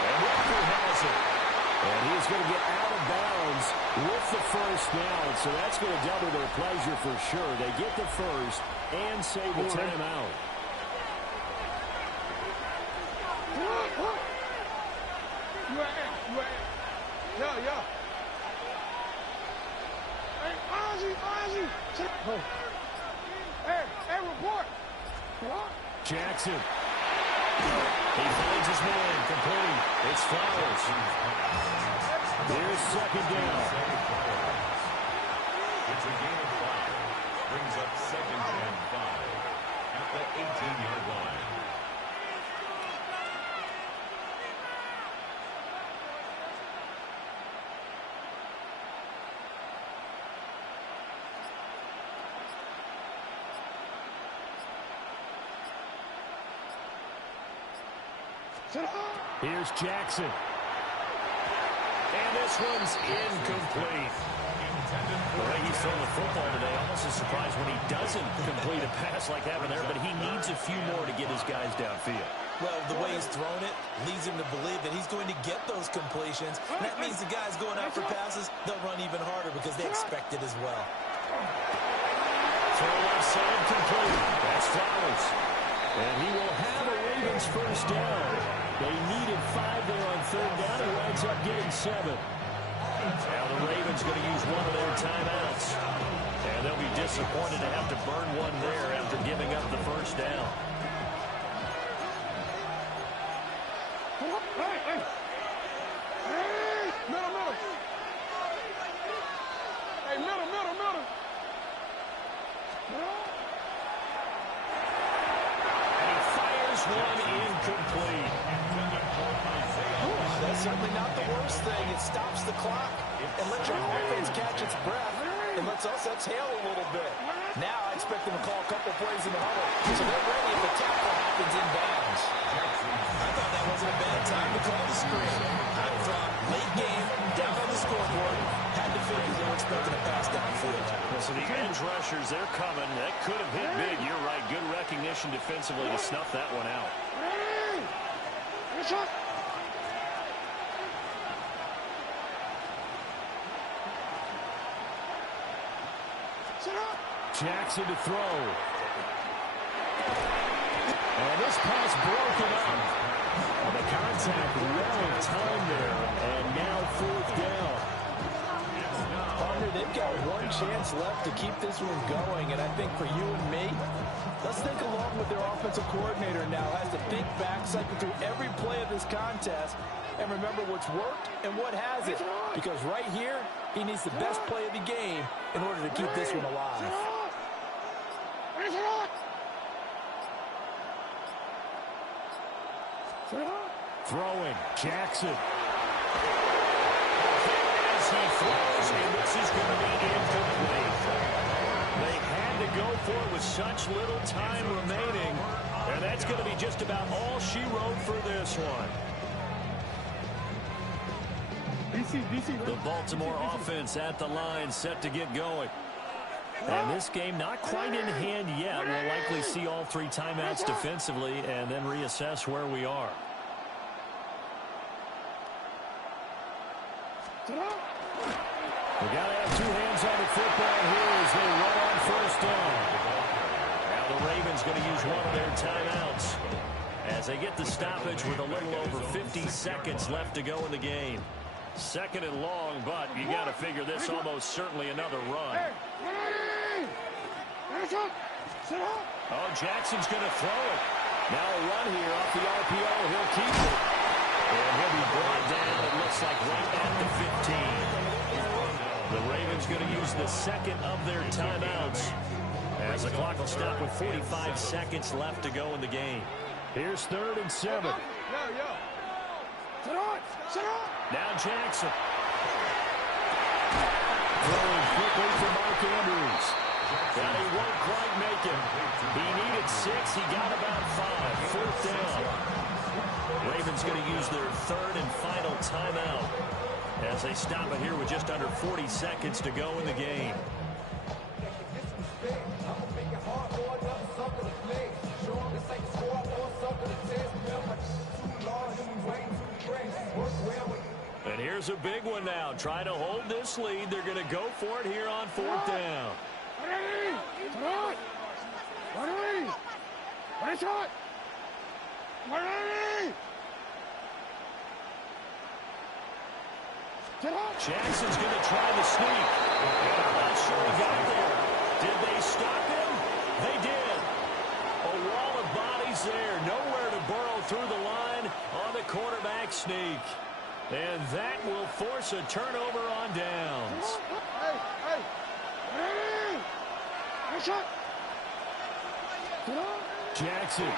And Walker has it. And he's going to get out of bounds with the 1st down. So that's going to double their pleasure for sure. They get the 1st and save a timeout. Yeah. Hey, report. Jackson. He finds his man, complete. It's Flowers. Here's 2nd down. It's a gain of 5. Brings up 2nd and 5 at the 18-yard line. Here's Jackson. And this one's incomplete. The way he's thrown the football today, almost a surprise when he doesn't complete a pass like that there, but he needs a few more to get his guys downfield. Well, the way he's thrown it leads him to believe that he's going to get those completions. And that means the guys going after passes, they'll run even harder because they expect it as well. Throw left side complete. That's Flowers. And he will have a Ravens 1st down. They needed 5 there on 3rd down. He winds up getting 7. Now the Ravens going to use one of their timeouts. And they'll be disappointed to have to burn one there after giving up the 1st down. Middle. One incomplete. That's certainly not the worst thing. It stops the clock and lets your offense catch its breath and lets us exhale a little bit. Now I expect them to call a couple plays in the huddle so they're ready if the tackle happens in bounds. I thought that wasn't a bad time to call the screen. I thought late game, down on the scoreboard, had to figure they were expecting a pass downfield. So the edge rushers, they're coming. That could have hit big. You're right. Good recognition defensively to snuff that one out. Jackson to throw. And this pass broken up. And the contact well timed there. And now 4th down. Partner, they've got one chance left to keep this one going, and I think for you and me, let's think along with their offensive coordinator now has to think back, cycle through every play of this contest, and remember what's worked and what hasn't. Because right here, he needs the best play of the game in order to keep this one alive. Throwing, Jackson. As he throws, and this is going to be incomplete. They had to go for it with such little time remaining, and that's going to be just about all she wrote for this one. The Baltimore offense at the line, set to get going. And this game not quite in hand yet. We'll likely see all 3 timeouts defensively and then reassess where we are. We got to have 2 hands hands on the football here as they run on first down. Now the Ravens going to use one of their timeouts as they get the stoppage with a little over 50 seconds left to go in the game. Second and long, but you got to figure this almost certainly another run. Oh, Jackson's going to throw it. Now a run here off the RPO. He'll keep it. And he'll be brought down, it looks like, right at the 15. The Ravens going to use the second of their timeouts as the clock will stop with 45 seconds left to go in the game. Here's 3rd and 7. Now Jackson. Throwing quickly for Mark Andrews. And he won't quite make it. He needed 6. He got about 5. 4th down. Ravens going to use their 3rd and final timeout as they stop it here with just under 40 seconds to go in the game. And here's a big one now. Trying to hold this lead. They're going to go for it here on 4th down. Jackson's going to try the sneak. I'm not sure he got there. Did they stop him? They did. A wall of bodies there. Nowhere to burrow through the line on the quarterback sneak. And that will force a turnover on downs. Jackson.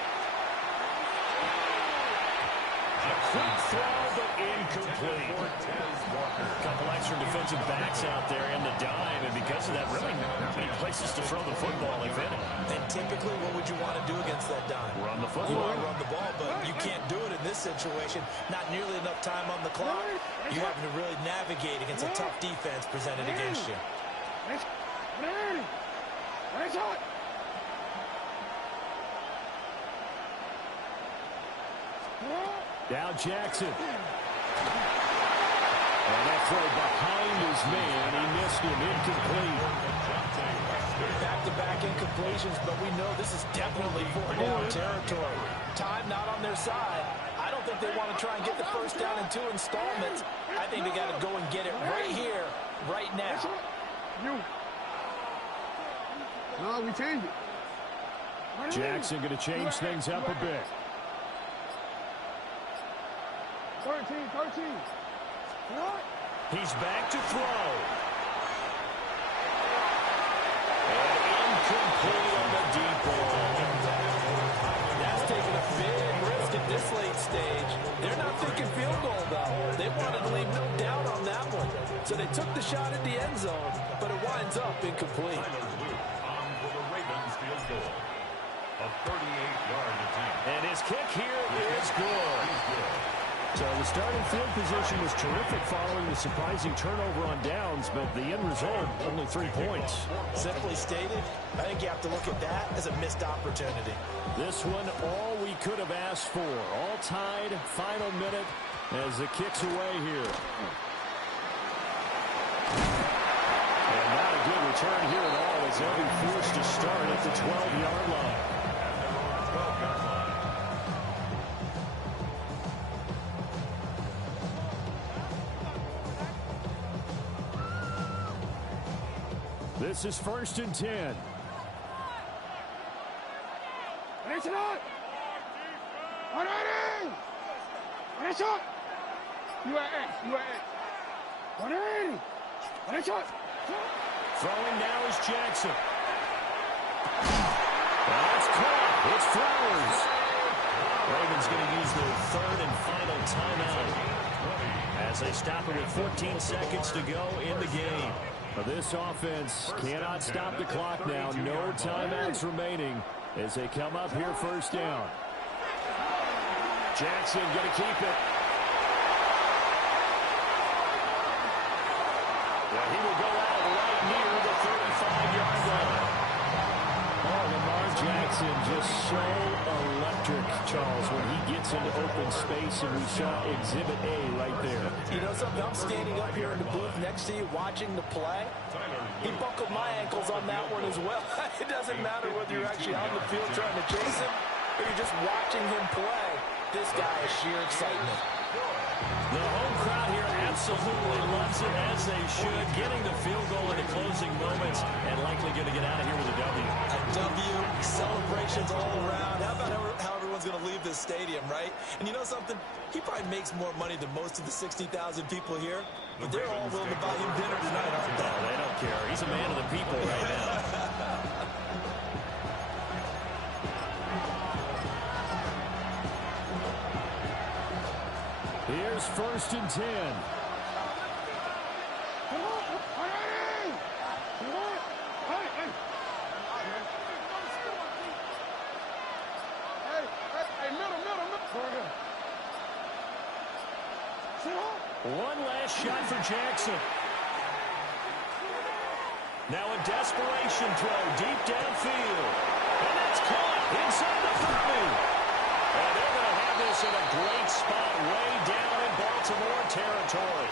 A quick throw, but incomplete. A couple extra defensive backs out there in the dime, and because of that, really not many places to throw the football, if any. And typically, what would you want to do against that dime? Run the football. You want to run the ball, but you can't do it in this situation. Not nearly enough time on the clock. You're having to really navigate against a tough defense presented against you. Now Jackson. And that throw behind his man. He missed him. Incomplete. Back-to-back incompletions, but we know this is definitely 4th-down territory. Time not on their side. I don't think they want to try and get the first down in 2 installments. I think they got to go and get it right here, right now. No, we change it. Jackson going to change things up a bit. 13. He's back to throw. And incomplete on the deep ball. That's taking a big risk at this late stage. They're not thinking field goal, though. They wanted to leave no doubt on that one. So they took the shot at the end zone, but it winds up incomplete. On for the Ravens field goal. A 38-yard attempt. And his kick here is good. So the starting field position was terrific following the surprising turnover on downs, but the end result, only 3 points. Simply stated, I think you have to look at that as a missed opportunity. This one, all we could have asked for. All tied, final minute as the kick's away here. And not a good return here at all as they'll be forced to start at the 12-yard line. This is 1st and 10. Throwing now is Jackson. That's caught. It's Flowers. Ravens going to use their 3rd and final timeout as they stop it with 14 seconds to go in the game. This offense cannot stop the clock now. No timeouts remaining as they come up here 1st down. Jackson going to keep it. Well, he will go out right near the 35-yard line. Oh, Lamar's Jackson just so electric, Charles, when he gets into open space, and we saw Exhibit A right there. You know something? I'm standing up here in the booth next to you watching the play. He buckled my ankles on that one as well. It doesn't matter whether you're actually on the field trying to chase him or you're just watching him play. This guy is sheer excitement. The home crowd here absolutely loves it, as they should. Getting the field goal in the closing moments and likely going to get out of here with a W. A W, celebrations all around. How about how everyone's going to leave this stadium, right? And you know something? He probably makes more money than most of the 60,000 people here, but they're all willing to buy him dinner tonight, aren't they? No, they don't care. He's a man of the people right now. Here's 1st and 10. One last shot for Jackson. Now a desperation throw deep downfield. And that's caught inside the 30. And they're going to have this in a great spot way down in Baltimore territory.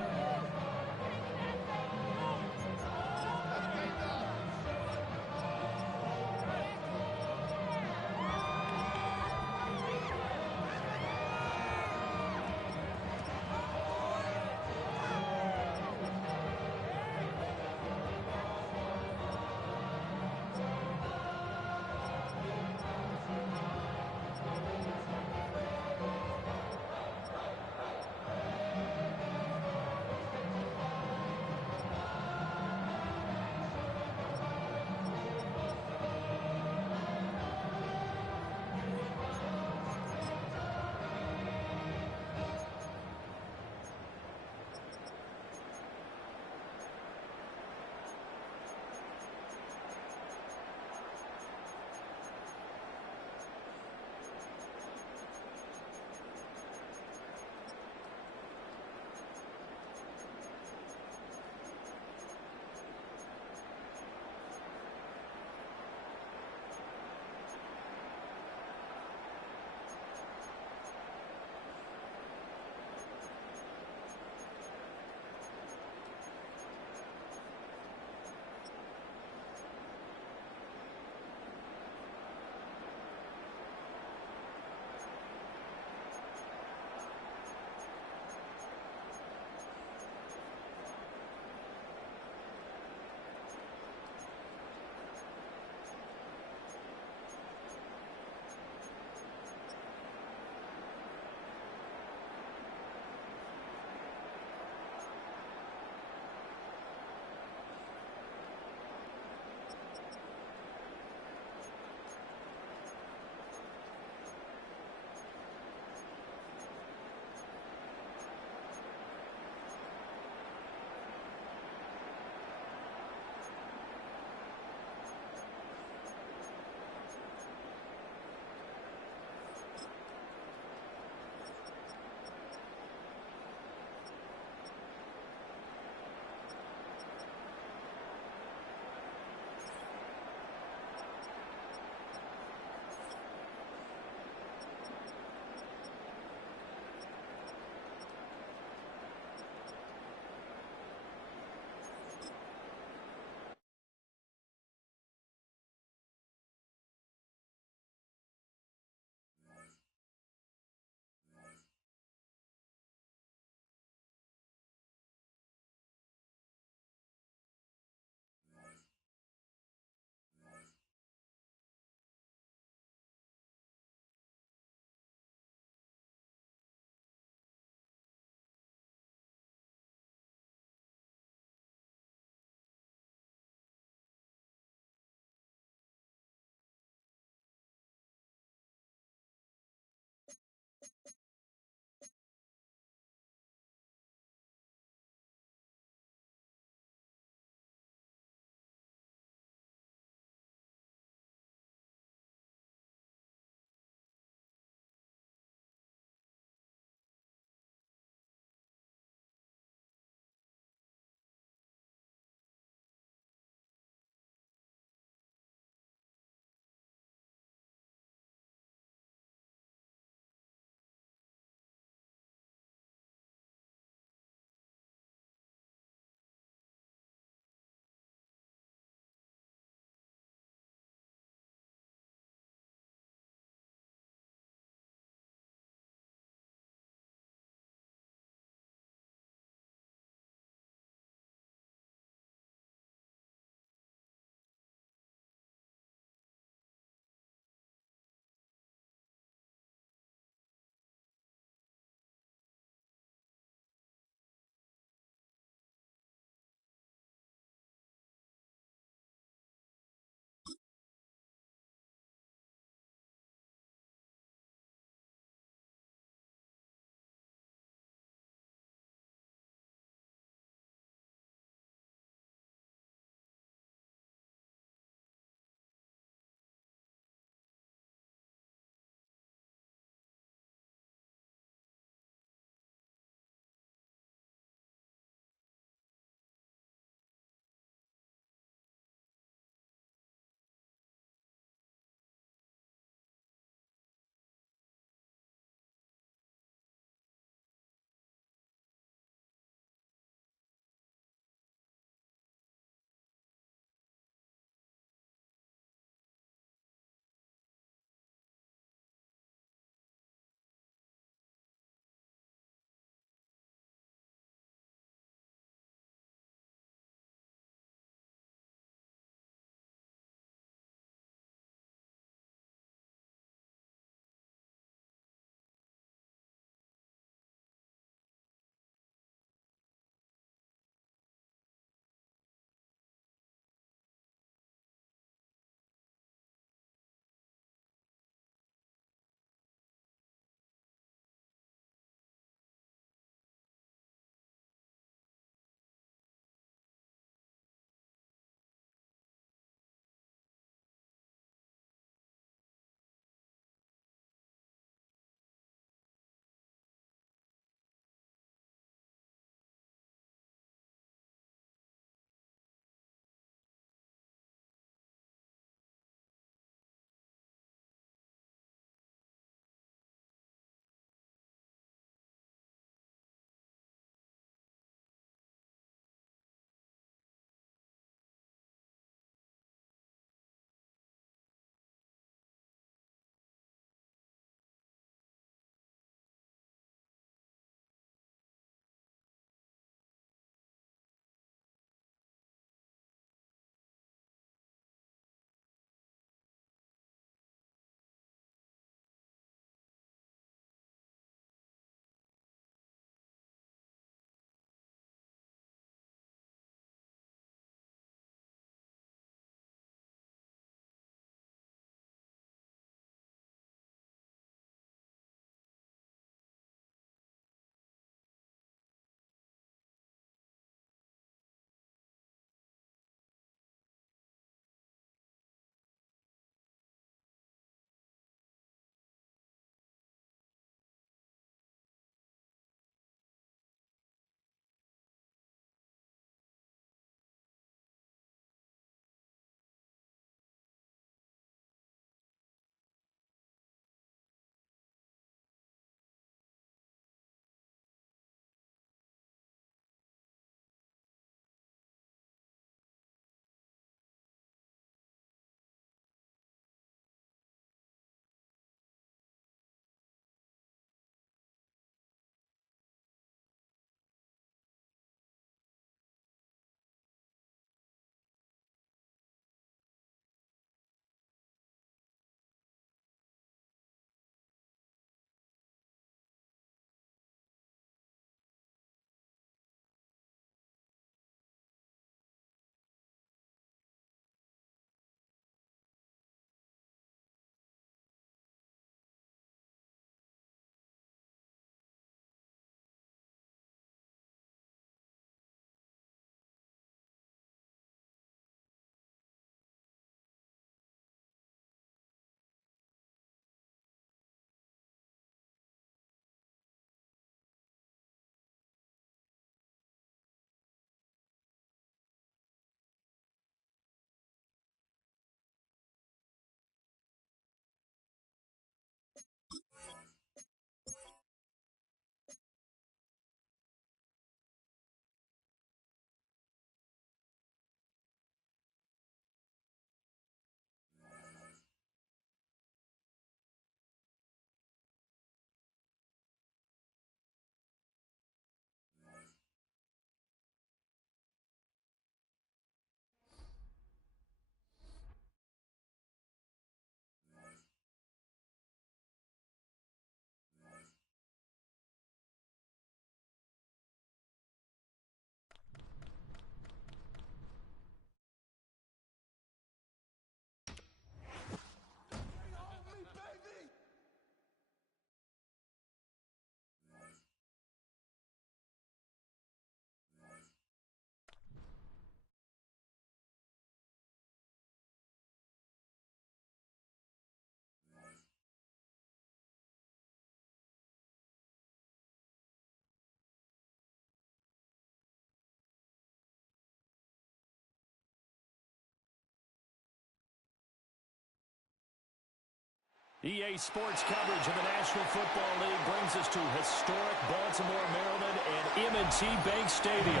EA Sports coverage of the National Football League brings us to historic Baltimore, Maryland, and M&T Bank Stadium.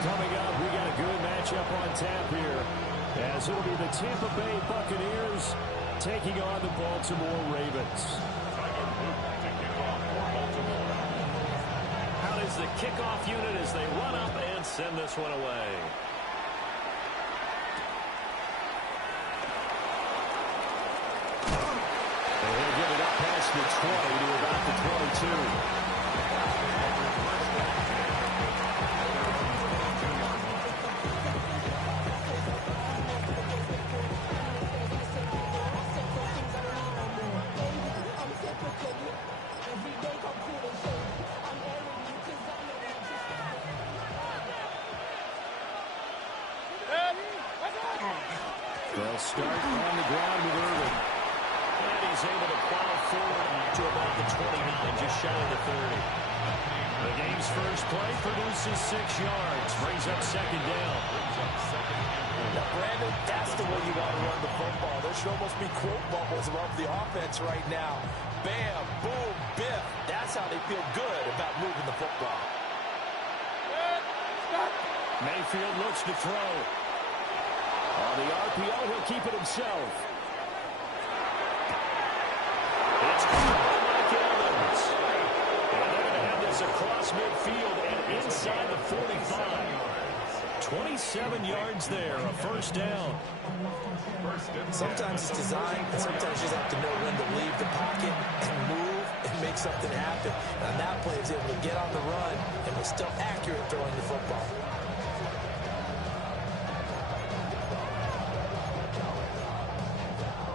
Coming up, we got a good matchup on tap here, as it'll be the Tampa Bay Buccaneers taking on the Baltimore Ravens. Out is the kickoff unit as they run up and send this one away. He'll get it up past the 20 to about the 22. They'll start on the ground with Irvin. And he's able to plow forward to about the 29, just shy of the 30. The game's first play produces 6 yards, brings up second down. Now, Brandon, that's the way you want to run the football. There should almost be quote bubbles above the offense right now. Bam, boom, biff. That's how they feel good about moving the football. Mayfield looks to throw. On the RPO, he'll keep it himself. It's caught by Mike Evans. And they're going to have this across midfield and inside the 45. 27 yards there, a first down. Sometimes it's design, and sometimes you just have to know when to leave the pocket and move and make something happen. And on that play, he was able to get on the run and was still accurate throwing the football.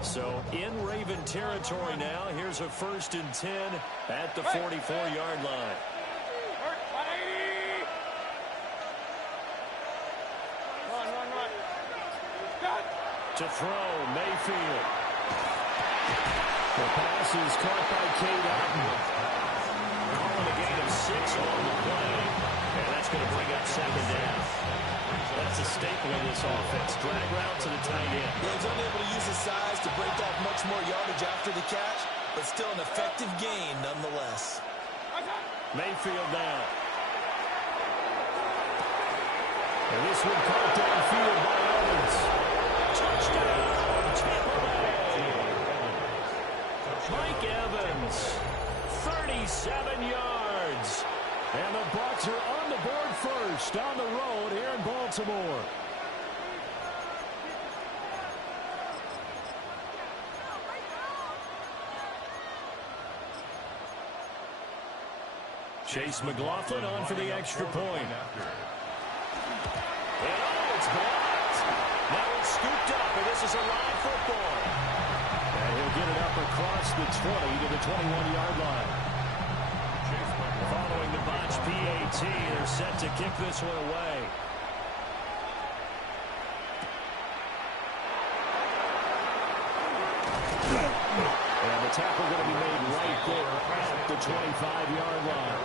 So in Raven territory now. Here's a 1st and 10 at the 44-yard line. To throw, Mayfield. The pass is caught by Cade Otton. Calling a gain of 6 on the play. And that's going to bring up second down. That's a staple of this offense. Drag route to the tight end. Yeah, he's unable to use his size to break off much more yardage after the catch, but still an effective gain nonetheless. Mayfield down. And this one caught downfield by Evans. Touchdown, Tampa Bay. Mike Evans, 37 yards. And the Bucs are on the board first on the road here in Baltimore. Chase McLaughlin on for the extra point. And it's blocked. Now it's scooped up, and this is a live football. And he'll get it up across the 20 to the 21-yard line. Following the botch PAT, they're set to kick this one away. And the tackle going to be made right there at the 25-yard line.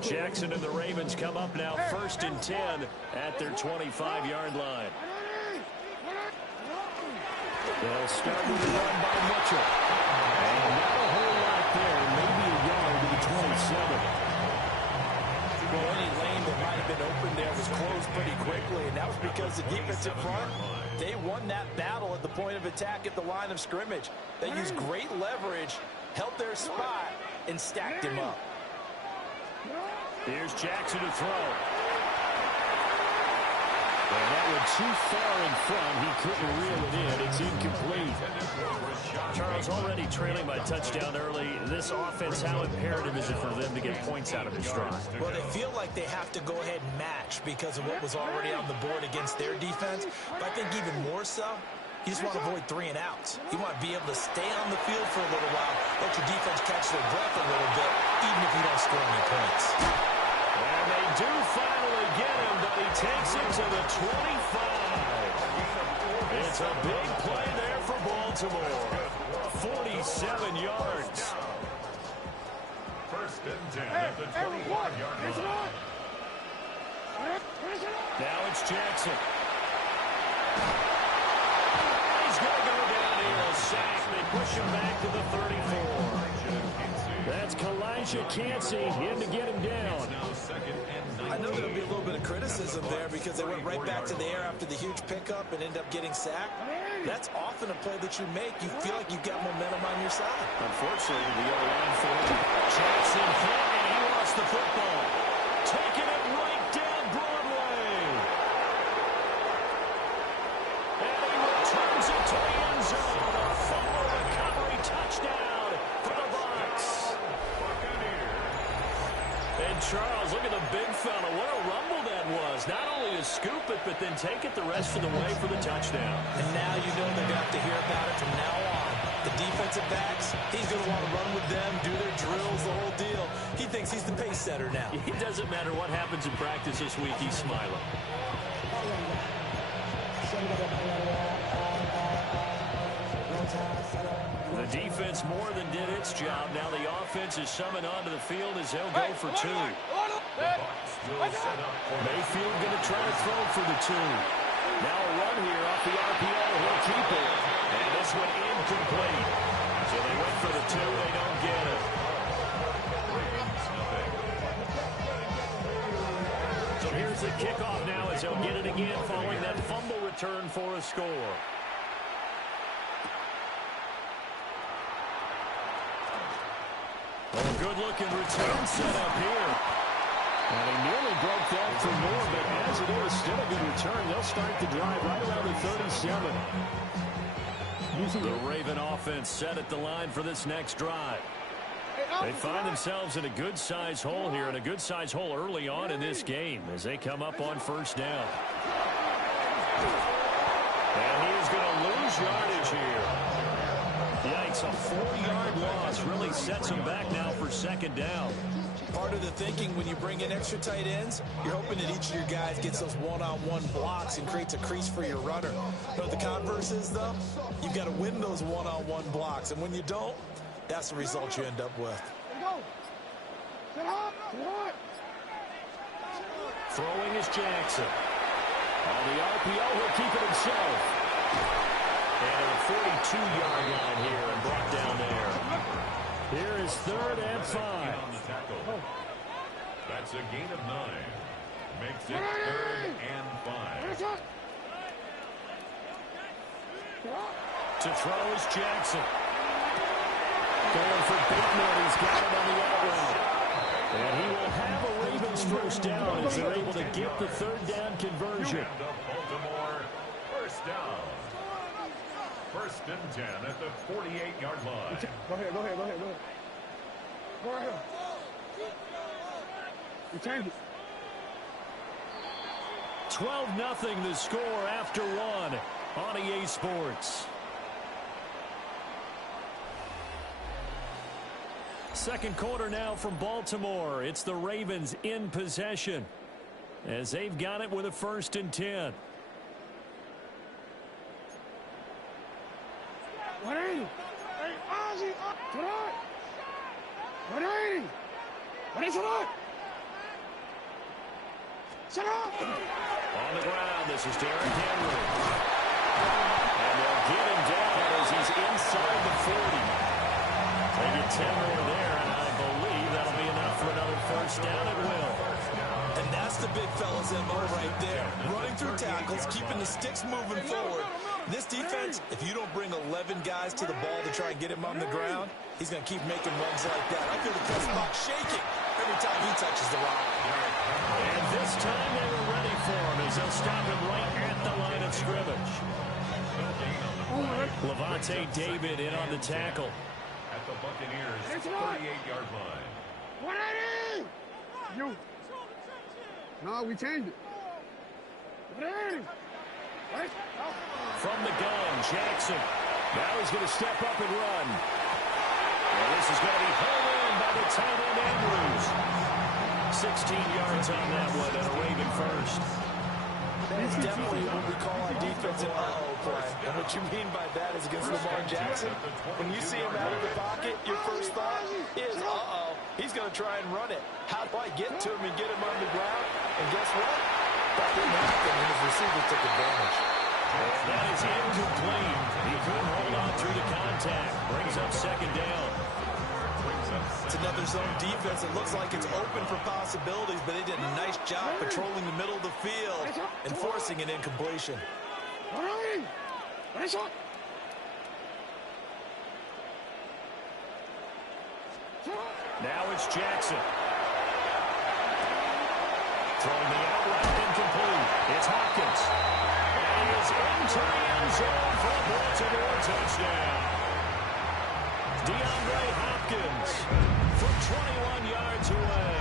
Jackson and the Ravens come up now 1st and 10 at their 25-yard line. They'll start with a run by Mitchell. And not a whole lot there, maybe a yard to the 27. Well, any lane that might have been open there was closed pretty quickly, and that was because the defensive front, they won that battle at the point of attack at the line of scrimmage. They used great leverage, held their spot, and stacked him up. Here's Jackson to throw. And that one too far in front. He couldn't reel it in. It's incomplete. Charles, already trailing by touchdown early. This offense, how imperative is it for them to get points out of this drive? Well, they feel like they have to go ahead and match because of what was already on the board against their defense. But I think even more so, you just want to avoid 3 and outs. You want to be able to stay on the field for a little while, let your defense catch their breath a little bit, even if you don't score any points. And they do finally get him, but he takes it to the 25. It's a big play there for Baltimore. Baltimore. 47 yards. First and 10 at the 21-yard line. Now it's Jackson. He's going to go down here, a sack. They push him back to the 34. That's Kalijah Cansey in to get him down. I know there'll be a little bit of criticism there because they went right back to the air after the huge pickup and end up getting sacked. That's often a play that you make. You feel like you've got momentum on your side. Unfortunately, the O-line for Jackson hit, and he lost the football. Taking it right down Broadway. And he returns it to the end zone. A fumble recovery touchdown for the Bucs. And Charles, look at the big fella. What a rumble that was. Not only to scoop it, but then take it the rest of the way for the touchdown. And now you know they're going to have to hear about it from now on. The defensive backs, he's going to want to run with them, do their drills, the whole deal. He thinks he's the pace setter now. It doesn't matter what happens in practice this week. He's smiling. The defense more than did its job. Now the offense is summoned onto the field as they'll go for two. Mayfield going to try to throw for the two. Now a run here off the RPO. He'll keep it. And this one incomplete. So they went for the two. They don't get it. So here's the kickoff now as they'll get it again following that fumble return for a score. Oh, good-looking return set up here. And he nearly broke that for more, but as it is, still a good return. They'll start the drive right around the 37. The Raven offense set at the line for this next drive. They find themselves in a good-sized hole here, and a good-sized hole early on in this game as they come up on first down. And he is going to lose yardage here. Yikes, a 4-yard loss really sets him back now for second down. Part of the thinking when you bring in extra tight ends, you're hoping that each of your guys gets those one-on-one blocks and creates a crease for your runner. But the converse is, though, you've got to win those one-on-one blocks. And when you don't, that's the result you end up with. Throwing is Jackson. On the RPO, he'll keep it himself. And a 42-yard line here and brought down there. Here is 3rd and 5. That's a gain of 9. Makes it 3rd and 5. To throw is Jackson. Going for Bateman. He's got it on the out route. And he will have a Ravens first down as they're able to get the 3rd down conversion. Baltimore, first down. 1st and 10 at the 48-yard line. Go ahead. Go ahead. You change it. 12-0 the score after 1 on EA Sports. Second quarter now from Baltimore. It's the Ravens in possession as they've got it with a 1st and 10. 180. Hey, Ozzy, tonight. 180. What is it? Shut up. On the ground, this is Derrick Henry. And they'll get him down as he's inside the 40. They get 10 more there, and I believe that'll be enough for another first down. It will. And that's the big fella's MO right there. Running through tackles, keeping the sticks moving forward. This defense, if you don't bring 11 guys to the ball to try and get him on the ground, he's going to keep making runs like that. I feel the press box shaking every time he touches the rock. And this time they were ready for him as they'll stop him right at the line of scrimmage. Levante David in on the tackle. At the Buccaneers' 38-yard line. 180. You. No, we changed it. 180. Right? From the gun, Jackson. Now he's going to step up and run. And this is going to be held in by the tight end Andrews. 16 yards on that one and a Raven first. That is definitely what we call on defense an uh-oh play. And what you mean by that is against Lamar Jackson, when you see him out of the pocket, your first thought is, uh-oh, he's going to try and run it. How do I get to him and get him on the ground? And guess what? That didn't happen, and his receiver took advantage. And that is incomplete. He couldn't hold on through the contact. Brings up second down. It's another zone defense. It looks like it's open for possibilities, but they did a nice job patrolling the middle of the field and forcing an incompletion. Now it's Jackson. Throwing the outright incomplete. It's Hopkins. And he is into the end zone for a Baltimore touchdown. DeAndre Hopkins from 21 yards away.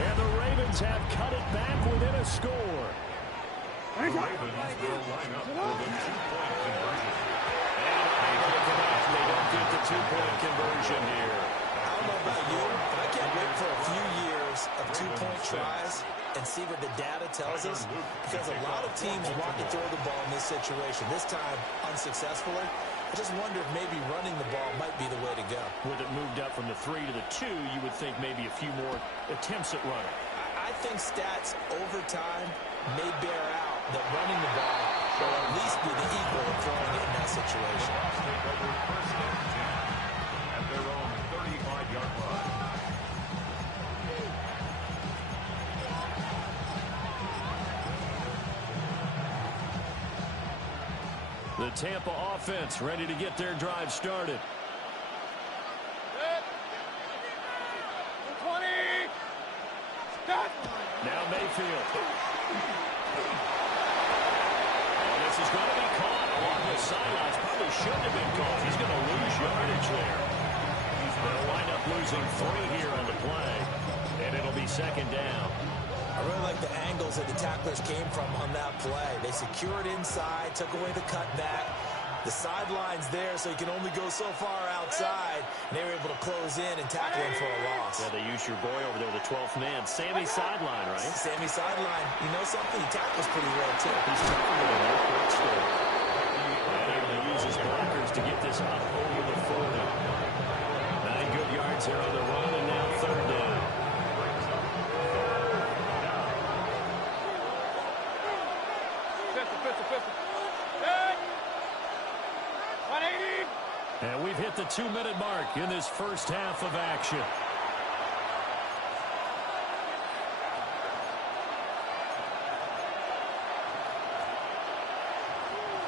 And the Ravens have cut it back within a score. The Ravens will line up for the two-point conversion. And unable to connect. They don't get the two-point conversion here. I don't know about you, but I can't wait for a few years of two-point tries and see what the data tells us, because a lot of teams want to throw the ball in this situation. This time, unsuccessfully. I just wonder if maybe running the ball might be the way to go. With it moved up from the 3 to the 2, you would think maybe a few more attempts at running. I think stats over time may bear out that running the ball will at least be the equal of throwing it in that situation. Take over first and 10 at their own 35-yard line. The Tampa offense ready to get their drive started. 20. Stop. Now Mayfield. And this is going to be caught along the sidelines. Probably shouldn't have been caught. He's going to lose yardage there. They'll wind up losing 3 here on the play. And it'll be second down. I really like the angles that the tacklers came from on that play. They secured inside, took away the cutback. The sideline's there, so you can only go so far outside. And they were able to close in and tackle him for a loss. Yeah, they used your boy over there, the 12th man. Sammy Sideline, right? Sammy Sideline. You know something? He tackles pretty well, too. He's tougher than a North State. And able to use his blockers to get this up over the 40. 9 good yards here on the run, and now third down. And we've hit the 2-minute mark in this first half of action.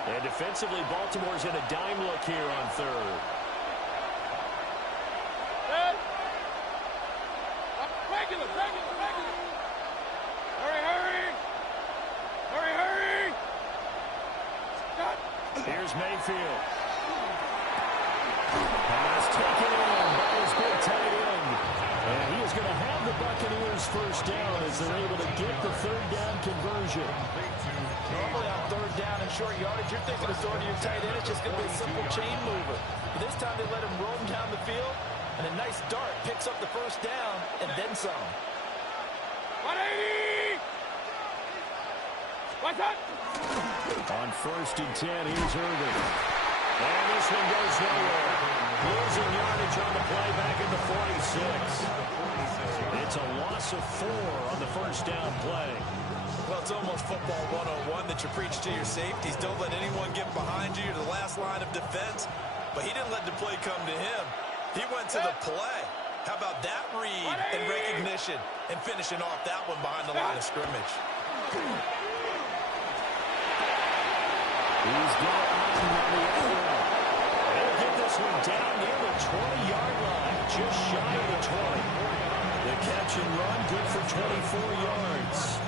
And defensively, Baltimore's in a dime look here on third. Regular. Hurry. Stop. Here's Mayfield. Pass taken in by his big tight end. And he is going to have the Buccaneers first down as they're able to get the third down conversion. Normally on third down and short yardage, you're thinking of throwing to your tight end. It's just going to be a simple chain mover. But this time they let him roam down the field, and a nice dart picks up the first down and then some. 180. What's up? On first and 10, here's Irvin. And this one goes nowhere. Losing yardage on the play back in the 46. It's a loss of 4 on the first down play. Well, it's almost football 101 that you preach to your safeties. Don't let anyone get behind you. You're the last line of defense. But he didn't let the play come to him. He went to the play. How about that read and recognition and finishing off that one behind the line of scrimmage? He's got it on the outright. They'll get this one down near the 20-yard line, just shy of the 20. The catch and run, good for 24 yards.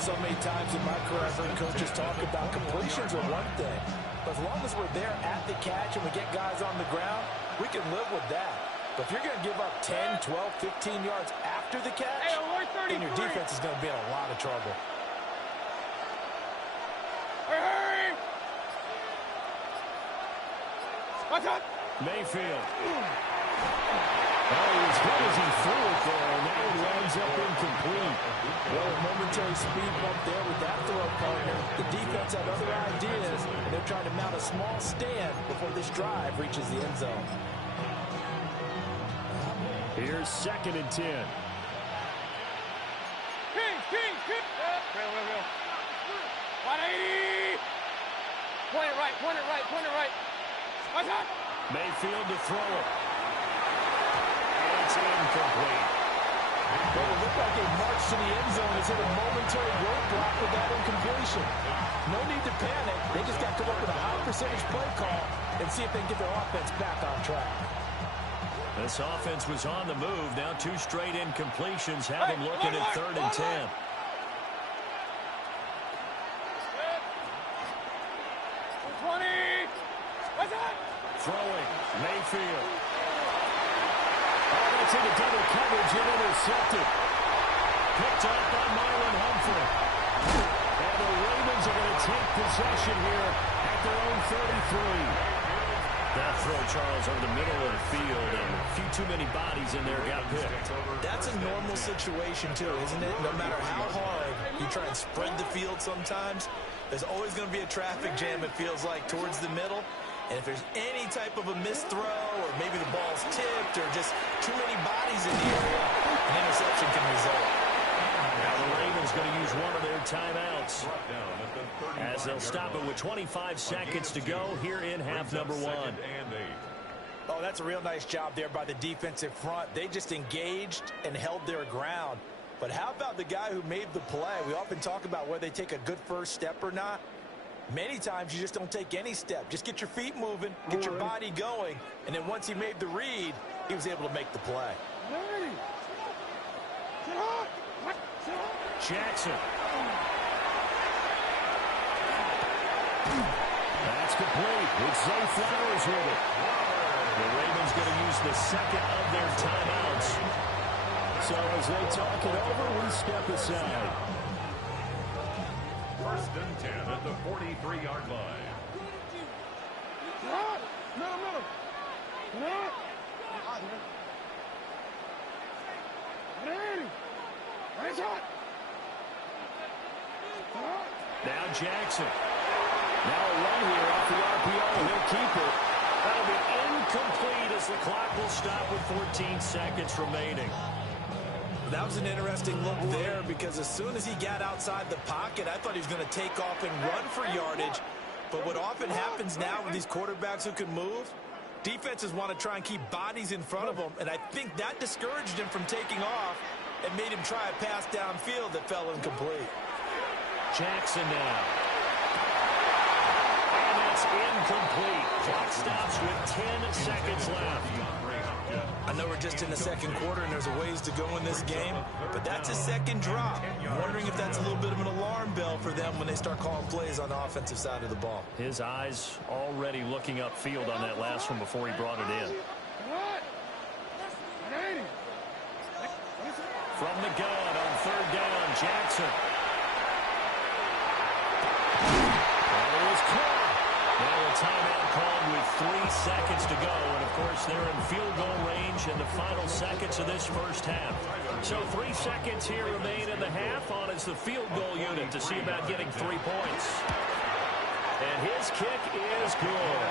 So many times in my career, I've heard coaches talk about completions are one thing. But as long as we're there at the catch and we get guys on the ground, we can live with that. But if you're going to give up 10, 12, 15 yards after the catch, then your defense is going to be in a lot of trouble. Hurry. What's up? Mayfield. Oh, as good as he threw it there, and that one winds up incomplete. Well, a momentary speed bump there with that throw, partner. The defense had other ideas, and they're trying to mount a small stand before this drive reaches the end zone. Here's 2nd and 10. King. Real. 180. Point it right. Watch out. Mayfield to throw it. It's incomplete. Well, it looked like a march to the end zone has hit a momentary roadblock with that incompletion. No need to panic. They just got to come up with a high percentage play call and see if they can get their offense back on track. This offense was on the move. Now 2 straight incompletions have them looking at 3rd and 10. Throwing. Mayfield. Oh, that's into double coverage and intercepted. Picked up by Marlon Humphrey. And the Ravens are going to take possession here at their own 33. That throw, Charles, over the middle of the field, and a few too many bodies in there got picked. That's a normal situation, too, isn't it? No matter how hard you try and spread the field sometimes, there's always going to be a traffic jam, it feels like, towards the middle. And if there's any type of a missed throw, or maybe the ball's tipped, or just too many bodies in the area, an interception can result. Now the Ravens going to use one of their timeouts, as they'll stop it with 25 seconds to go here in half number 1. Oh, that's a real nice job there by the defensive front. They just engaged and held their ground. But how about the guy who made the play? We often talk about whether they take a good first step or not. Many times you just don't take any step. Just get your feet moving, get your body going, and then once he made the read, he was able to make the play. Jackson. That's complete with Zay Flowers with it. The Ravens going to use the 2nd of their timeouts. So as they talk it over, we step aside. 1st and 10 at the 43-yard line. Middle. Now Jackson. Now a run here off the RPO. He'll keep it. That'll be incomplete as the clock will stop with 14 seconds remaining. That was an interesting look there because as soon as he got outside the pocket, I thought he was going to take off and run for yardage. But what often happens now with these quarterbacks who can move, defenses want to try and keep bodies in front of them, and I think that discouraged him from taking off and made him try a pass downfield that fell incomplete. Jackson now. And that's incomplete. Clock stops with 10 seconds left. I know we're just in the 2nd quarter and there's a ways to go in this game, but that's a 2nd drop. I'm wondering if that's a little bit of an alarm bell for them when they start calling plays on the offensive side of the ball. His eyes already looking upfield on that last one before he brought it in. From the gun on 3rd down, Jackson. And it was caught. Now a timeout called with 3 seconds to go. And, of course, they're in field goal range in the final seconds of this first half. So 3 seconds here remain in the half on as the field goal unit to see about getting 3 points. And his kick is good.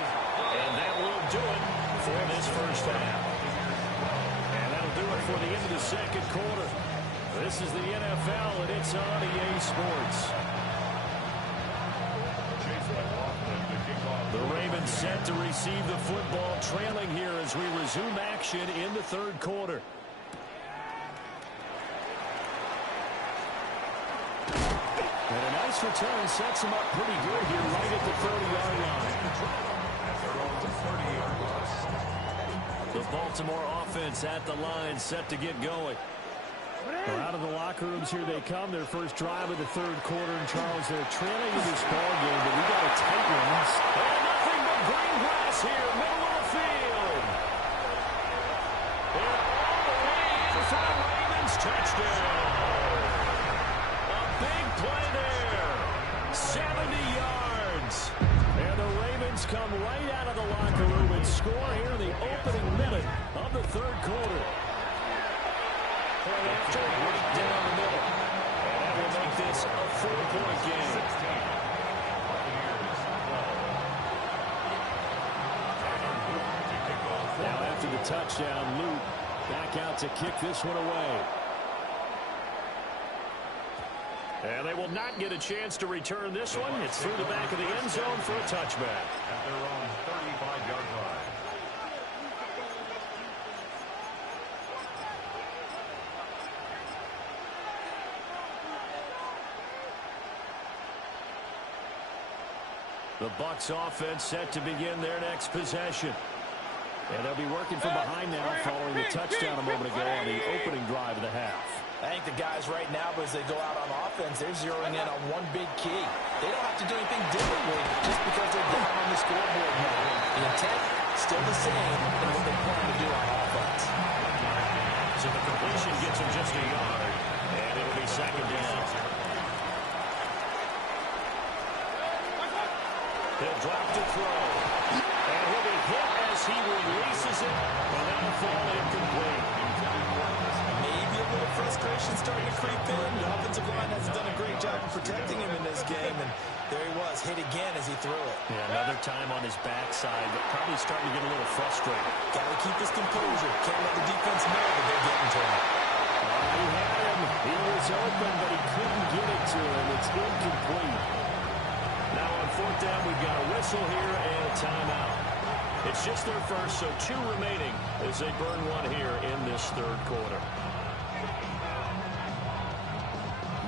And that will do it for this first half. And that'll do it for the end of the 2nd quarter. This is the NFL, and it's on EA Sports. The Ravens set to receive the football, trailing here as we resume action in the 3rd quarter. And a nice return sets him up pretty good here right at the 30-yard line. The Baltimore offense at the line, set to get going. Well, out of the locker rooms here they come. Their first drive of the 3rd quarter. And Charles, they're trailing in this ball game, but we got a tight one. And nothing but green grass here, middle of the field. And all the way in for the Ravens touchdown. A big play there. 70 yards. And the Ravens fans come right out of the locker room and score here in the opening minute of the third quarter. Point after, right down the middle. And that will make this a 4-point game. Now after the touchdown, Luke back out to kick this one away. And they will not get a chance to return this one. It's through the back of the end zone for a touchback. At their own 35-yard line. The Bucs offense set to begin their next possession. And they'll be working from behind now following the touchdown a moment ago on the opening drive of the half. I think the guys right now, as they go out on offense, they're zeroing in on one big key. They don't have to do anything differently just because they're down on the scoreboard now. The intent, still the same in what they plan to do on offense. So the completion gets him just a yard, and it'll be second down. He'll drop to throw. And he'll be hit as he releases it, but that'll fall incomplete. Maybe a little frustration starting to creep in. The offensive line hasn't done a great job of protecting him in this game, and there he was, hit again as he threw it. Yeah, another time on his backside, but probably starting to get a little frustrated. Got to keep his composure. Can't let the defense know that they're getting to him. He had him. He was open, but he couldn't get it to him. It's incomplete. Now on fourth down, we've got a whistle here and a timeout. It's just their first, so 2 remaining as they burn one here in this third quarter.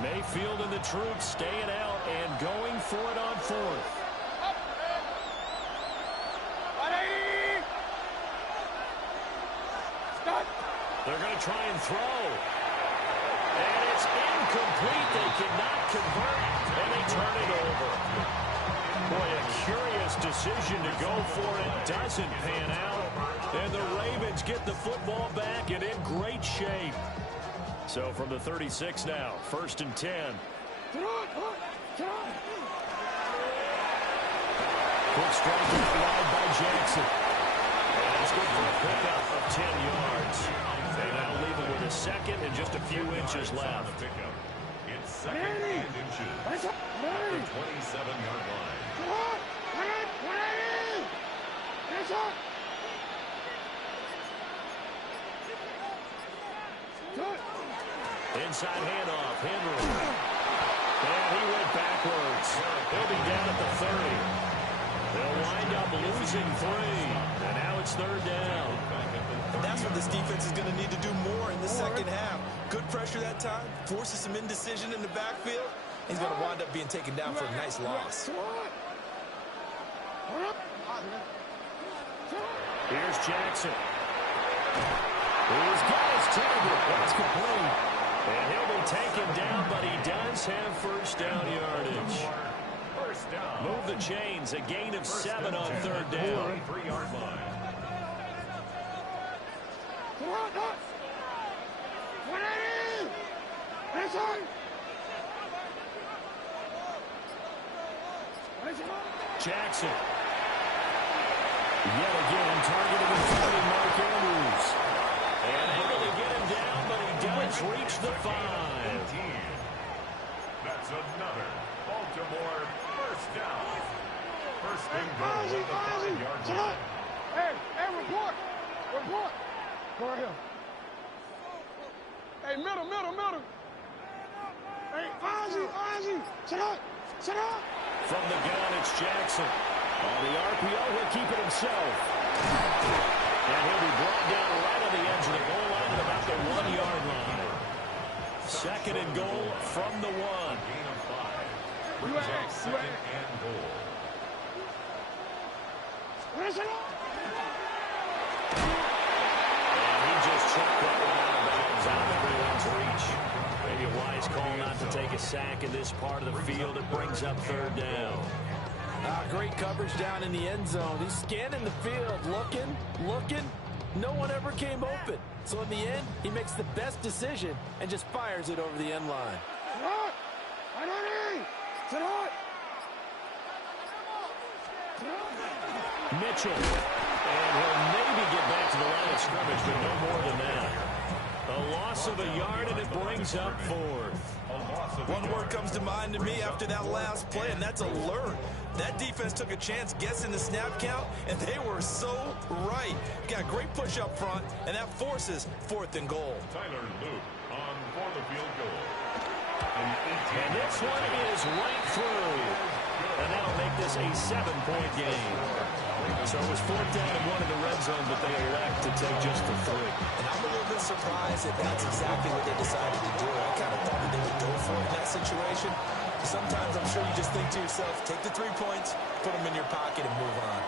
Mayfield and the troops staying out and going for it on fourth. They're going to try and throw. And it's incomplete. They cannot convert, and they turn it over. Boy, a curious decision to go for it. Doesn't pan out. And the Ravens get the football back and in great shape. So from the 36 now, 1st and 10. Quick strike wide by Jackson. And that's good for a pickup of 10 yards. They now leave him with a second and just a few inches left. It's second and inches. At the 27-yard line. Inside handoff, Henry. And he went backwards. He'll be down at the 30. They'll wind up losing 3. And now it's third down. And that's what this defense is going to need to do more in the second half. Good pressure that time, forces some indecision in the backfield. He's going to wind up being taken down for a nice loss. Here's Jackson. He's got his target. That's complete. And he'll be taken down, but he does have first down yardage. First down. Move the chains. A gain of 7 on third down. 3-yard line. Jackson. Yet again, targeting and fighting Mark Andrews. And able to get him down, but he does reach the 5. That's another Baltimore first down. First and goal at the 5-yard line. Hey, report. Report. Go right here. Hey, middle. Hey, Ozzy. Sit up. From the gun, it's Jackson. On the RPO, he'll keep it himself. And he'll be brought down right on the edge of the goal line at about the 1-yard line. Second and goal from the 1. Gain of 5. Brings up second and goal. And he just chucked that one out of bounds out of everyone's reach. Maybe a wise call not to take a sack in this part of the field. It brings up third down. Great coverage down in the end zone. He's scanning the field, looking. No one ever came open. So in the end, he makes the best decision and just fires it over the end line. Mitchell. And he'll maybe get back to the line of scrimmage, but no more than that. A loss of a yard, and it brings up fourth. One word comes to mind to me after that last play, and that's alert. That defense took a chance guessing the snap count, and they were so right. Got a great push up front, and that forces 4th and goal. Tyler Luke on for the field goal. And this one is right through. And that'll make this a 7-point game. So it was 4th down and 1 in the red zone, but they elect to take just the 3. And I'm a little bit surprised that that's exactly what they decided to do. I kind of thought that they would go for it in that situation. Sometimes I'm sure you just think to yourself, take the 3 points, put them in your pocket, and move on.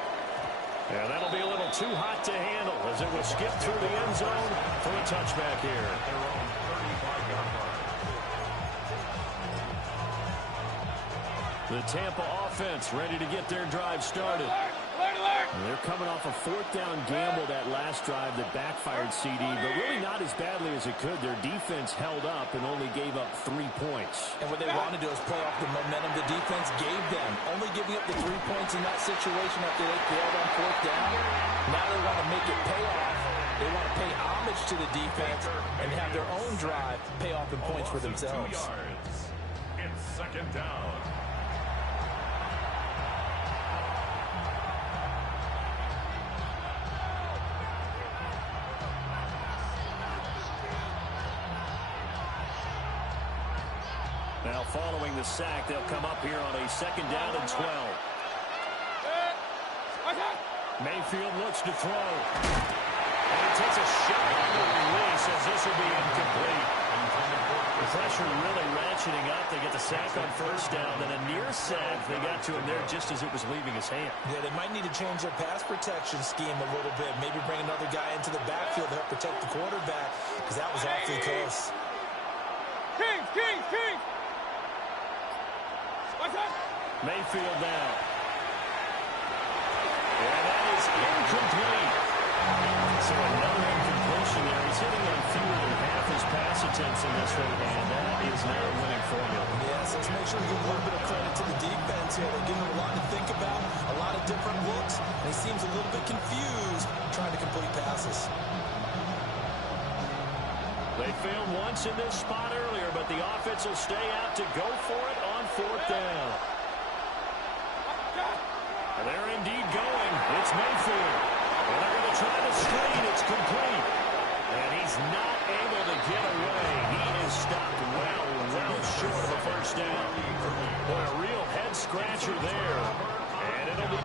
Yeah, that'll be a little too hot to handle as it will skip through the end zone for a touchback here. Their own 35-yard line. The Tampa offense ready to get their drive started. They're coming off a 4th down gamble that last drive that backfired CD, but really not as badly as it could. Their defense held up and only gave up 3 points. And what they wanted to do is play off the momentum the defense gave them. Only giving up the 3 points in that situation after they failed on 4th down. Now they want to make it pay off. They want to pay homage to the defense and have their own drive pay off in points for themselves. 2 yards. It's 2nd down. Now following the sack, they'll come up here on a 2nd down and 12. Mayfield looks to throw. And he takes a shot on the release as this will be incomplete. The pressure really ratcheting up. They get the sack on 1st down, and a near sack. They got to him there just as it was leaving his hand. Yeah, they might need to change their pass protection scheme a little bit. Maybe bring another guy into the backfield to help protect the quarterback, because that was awfully close. King! Mayfield down. And that is incomplete. So another incompletion there. He's hitting on fewer than half his pass attempts in this one, and that is not a winning formula. Yes, let's make sure we give a little bit of credit to the defense here. They're giving him a lot to think about, a lot of different looks, and he seems a little bit confused trying to complete passes. They failed once in this spot earlier, but the offense will stay out to go for it on 4th down. And they're indeed going. It's Mayfield. And they're going to try the screen. It's complete. And he's not able to get away. He is stopped well short of a 1st down. Boy, a real head scratcher there. And it'll be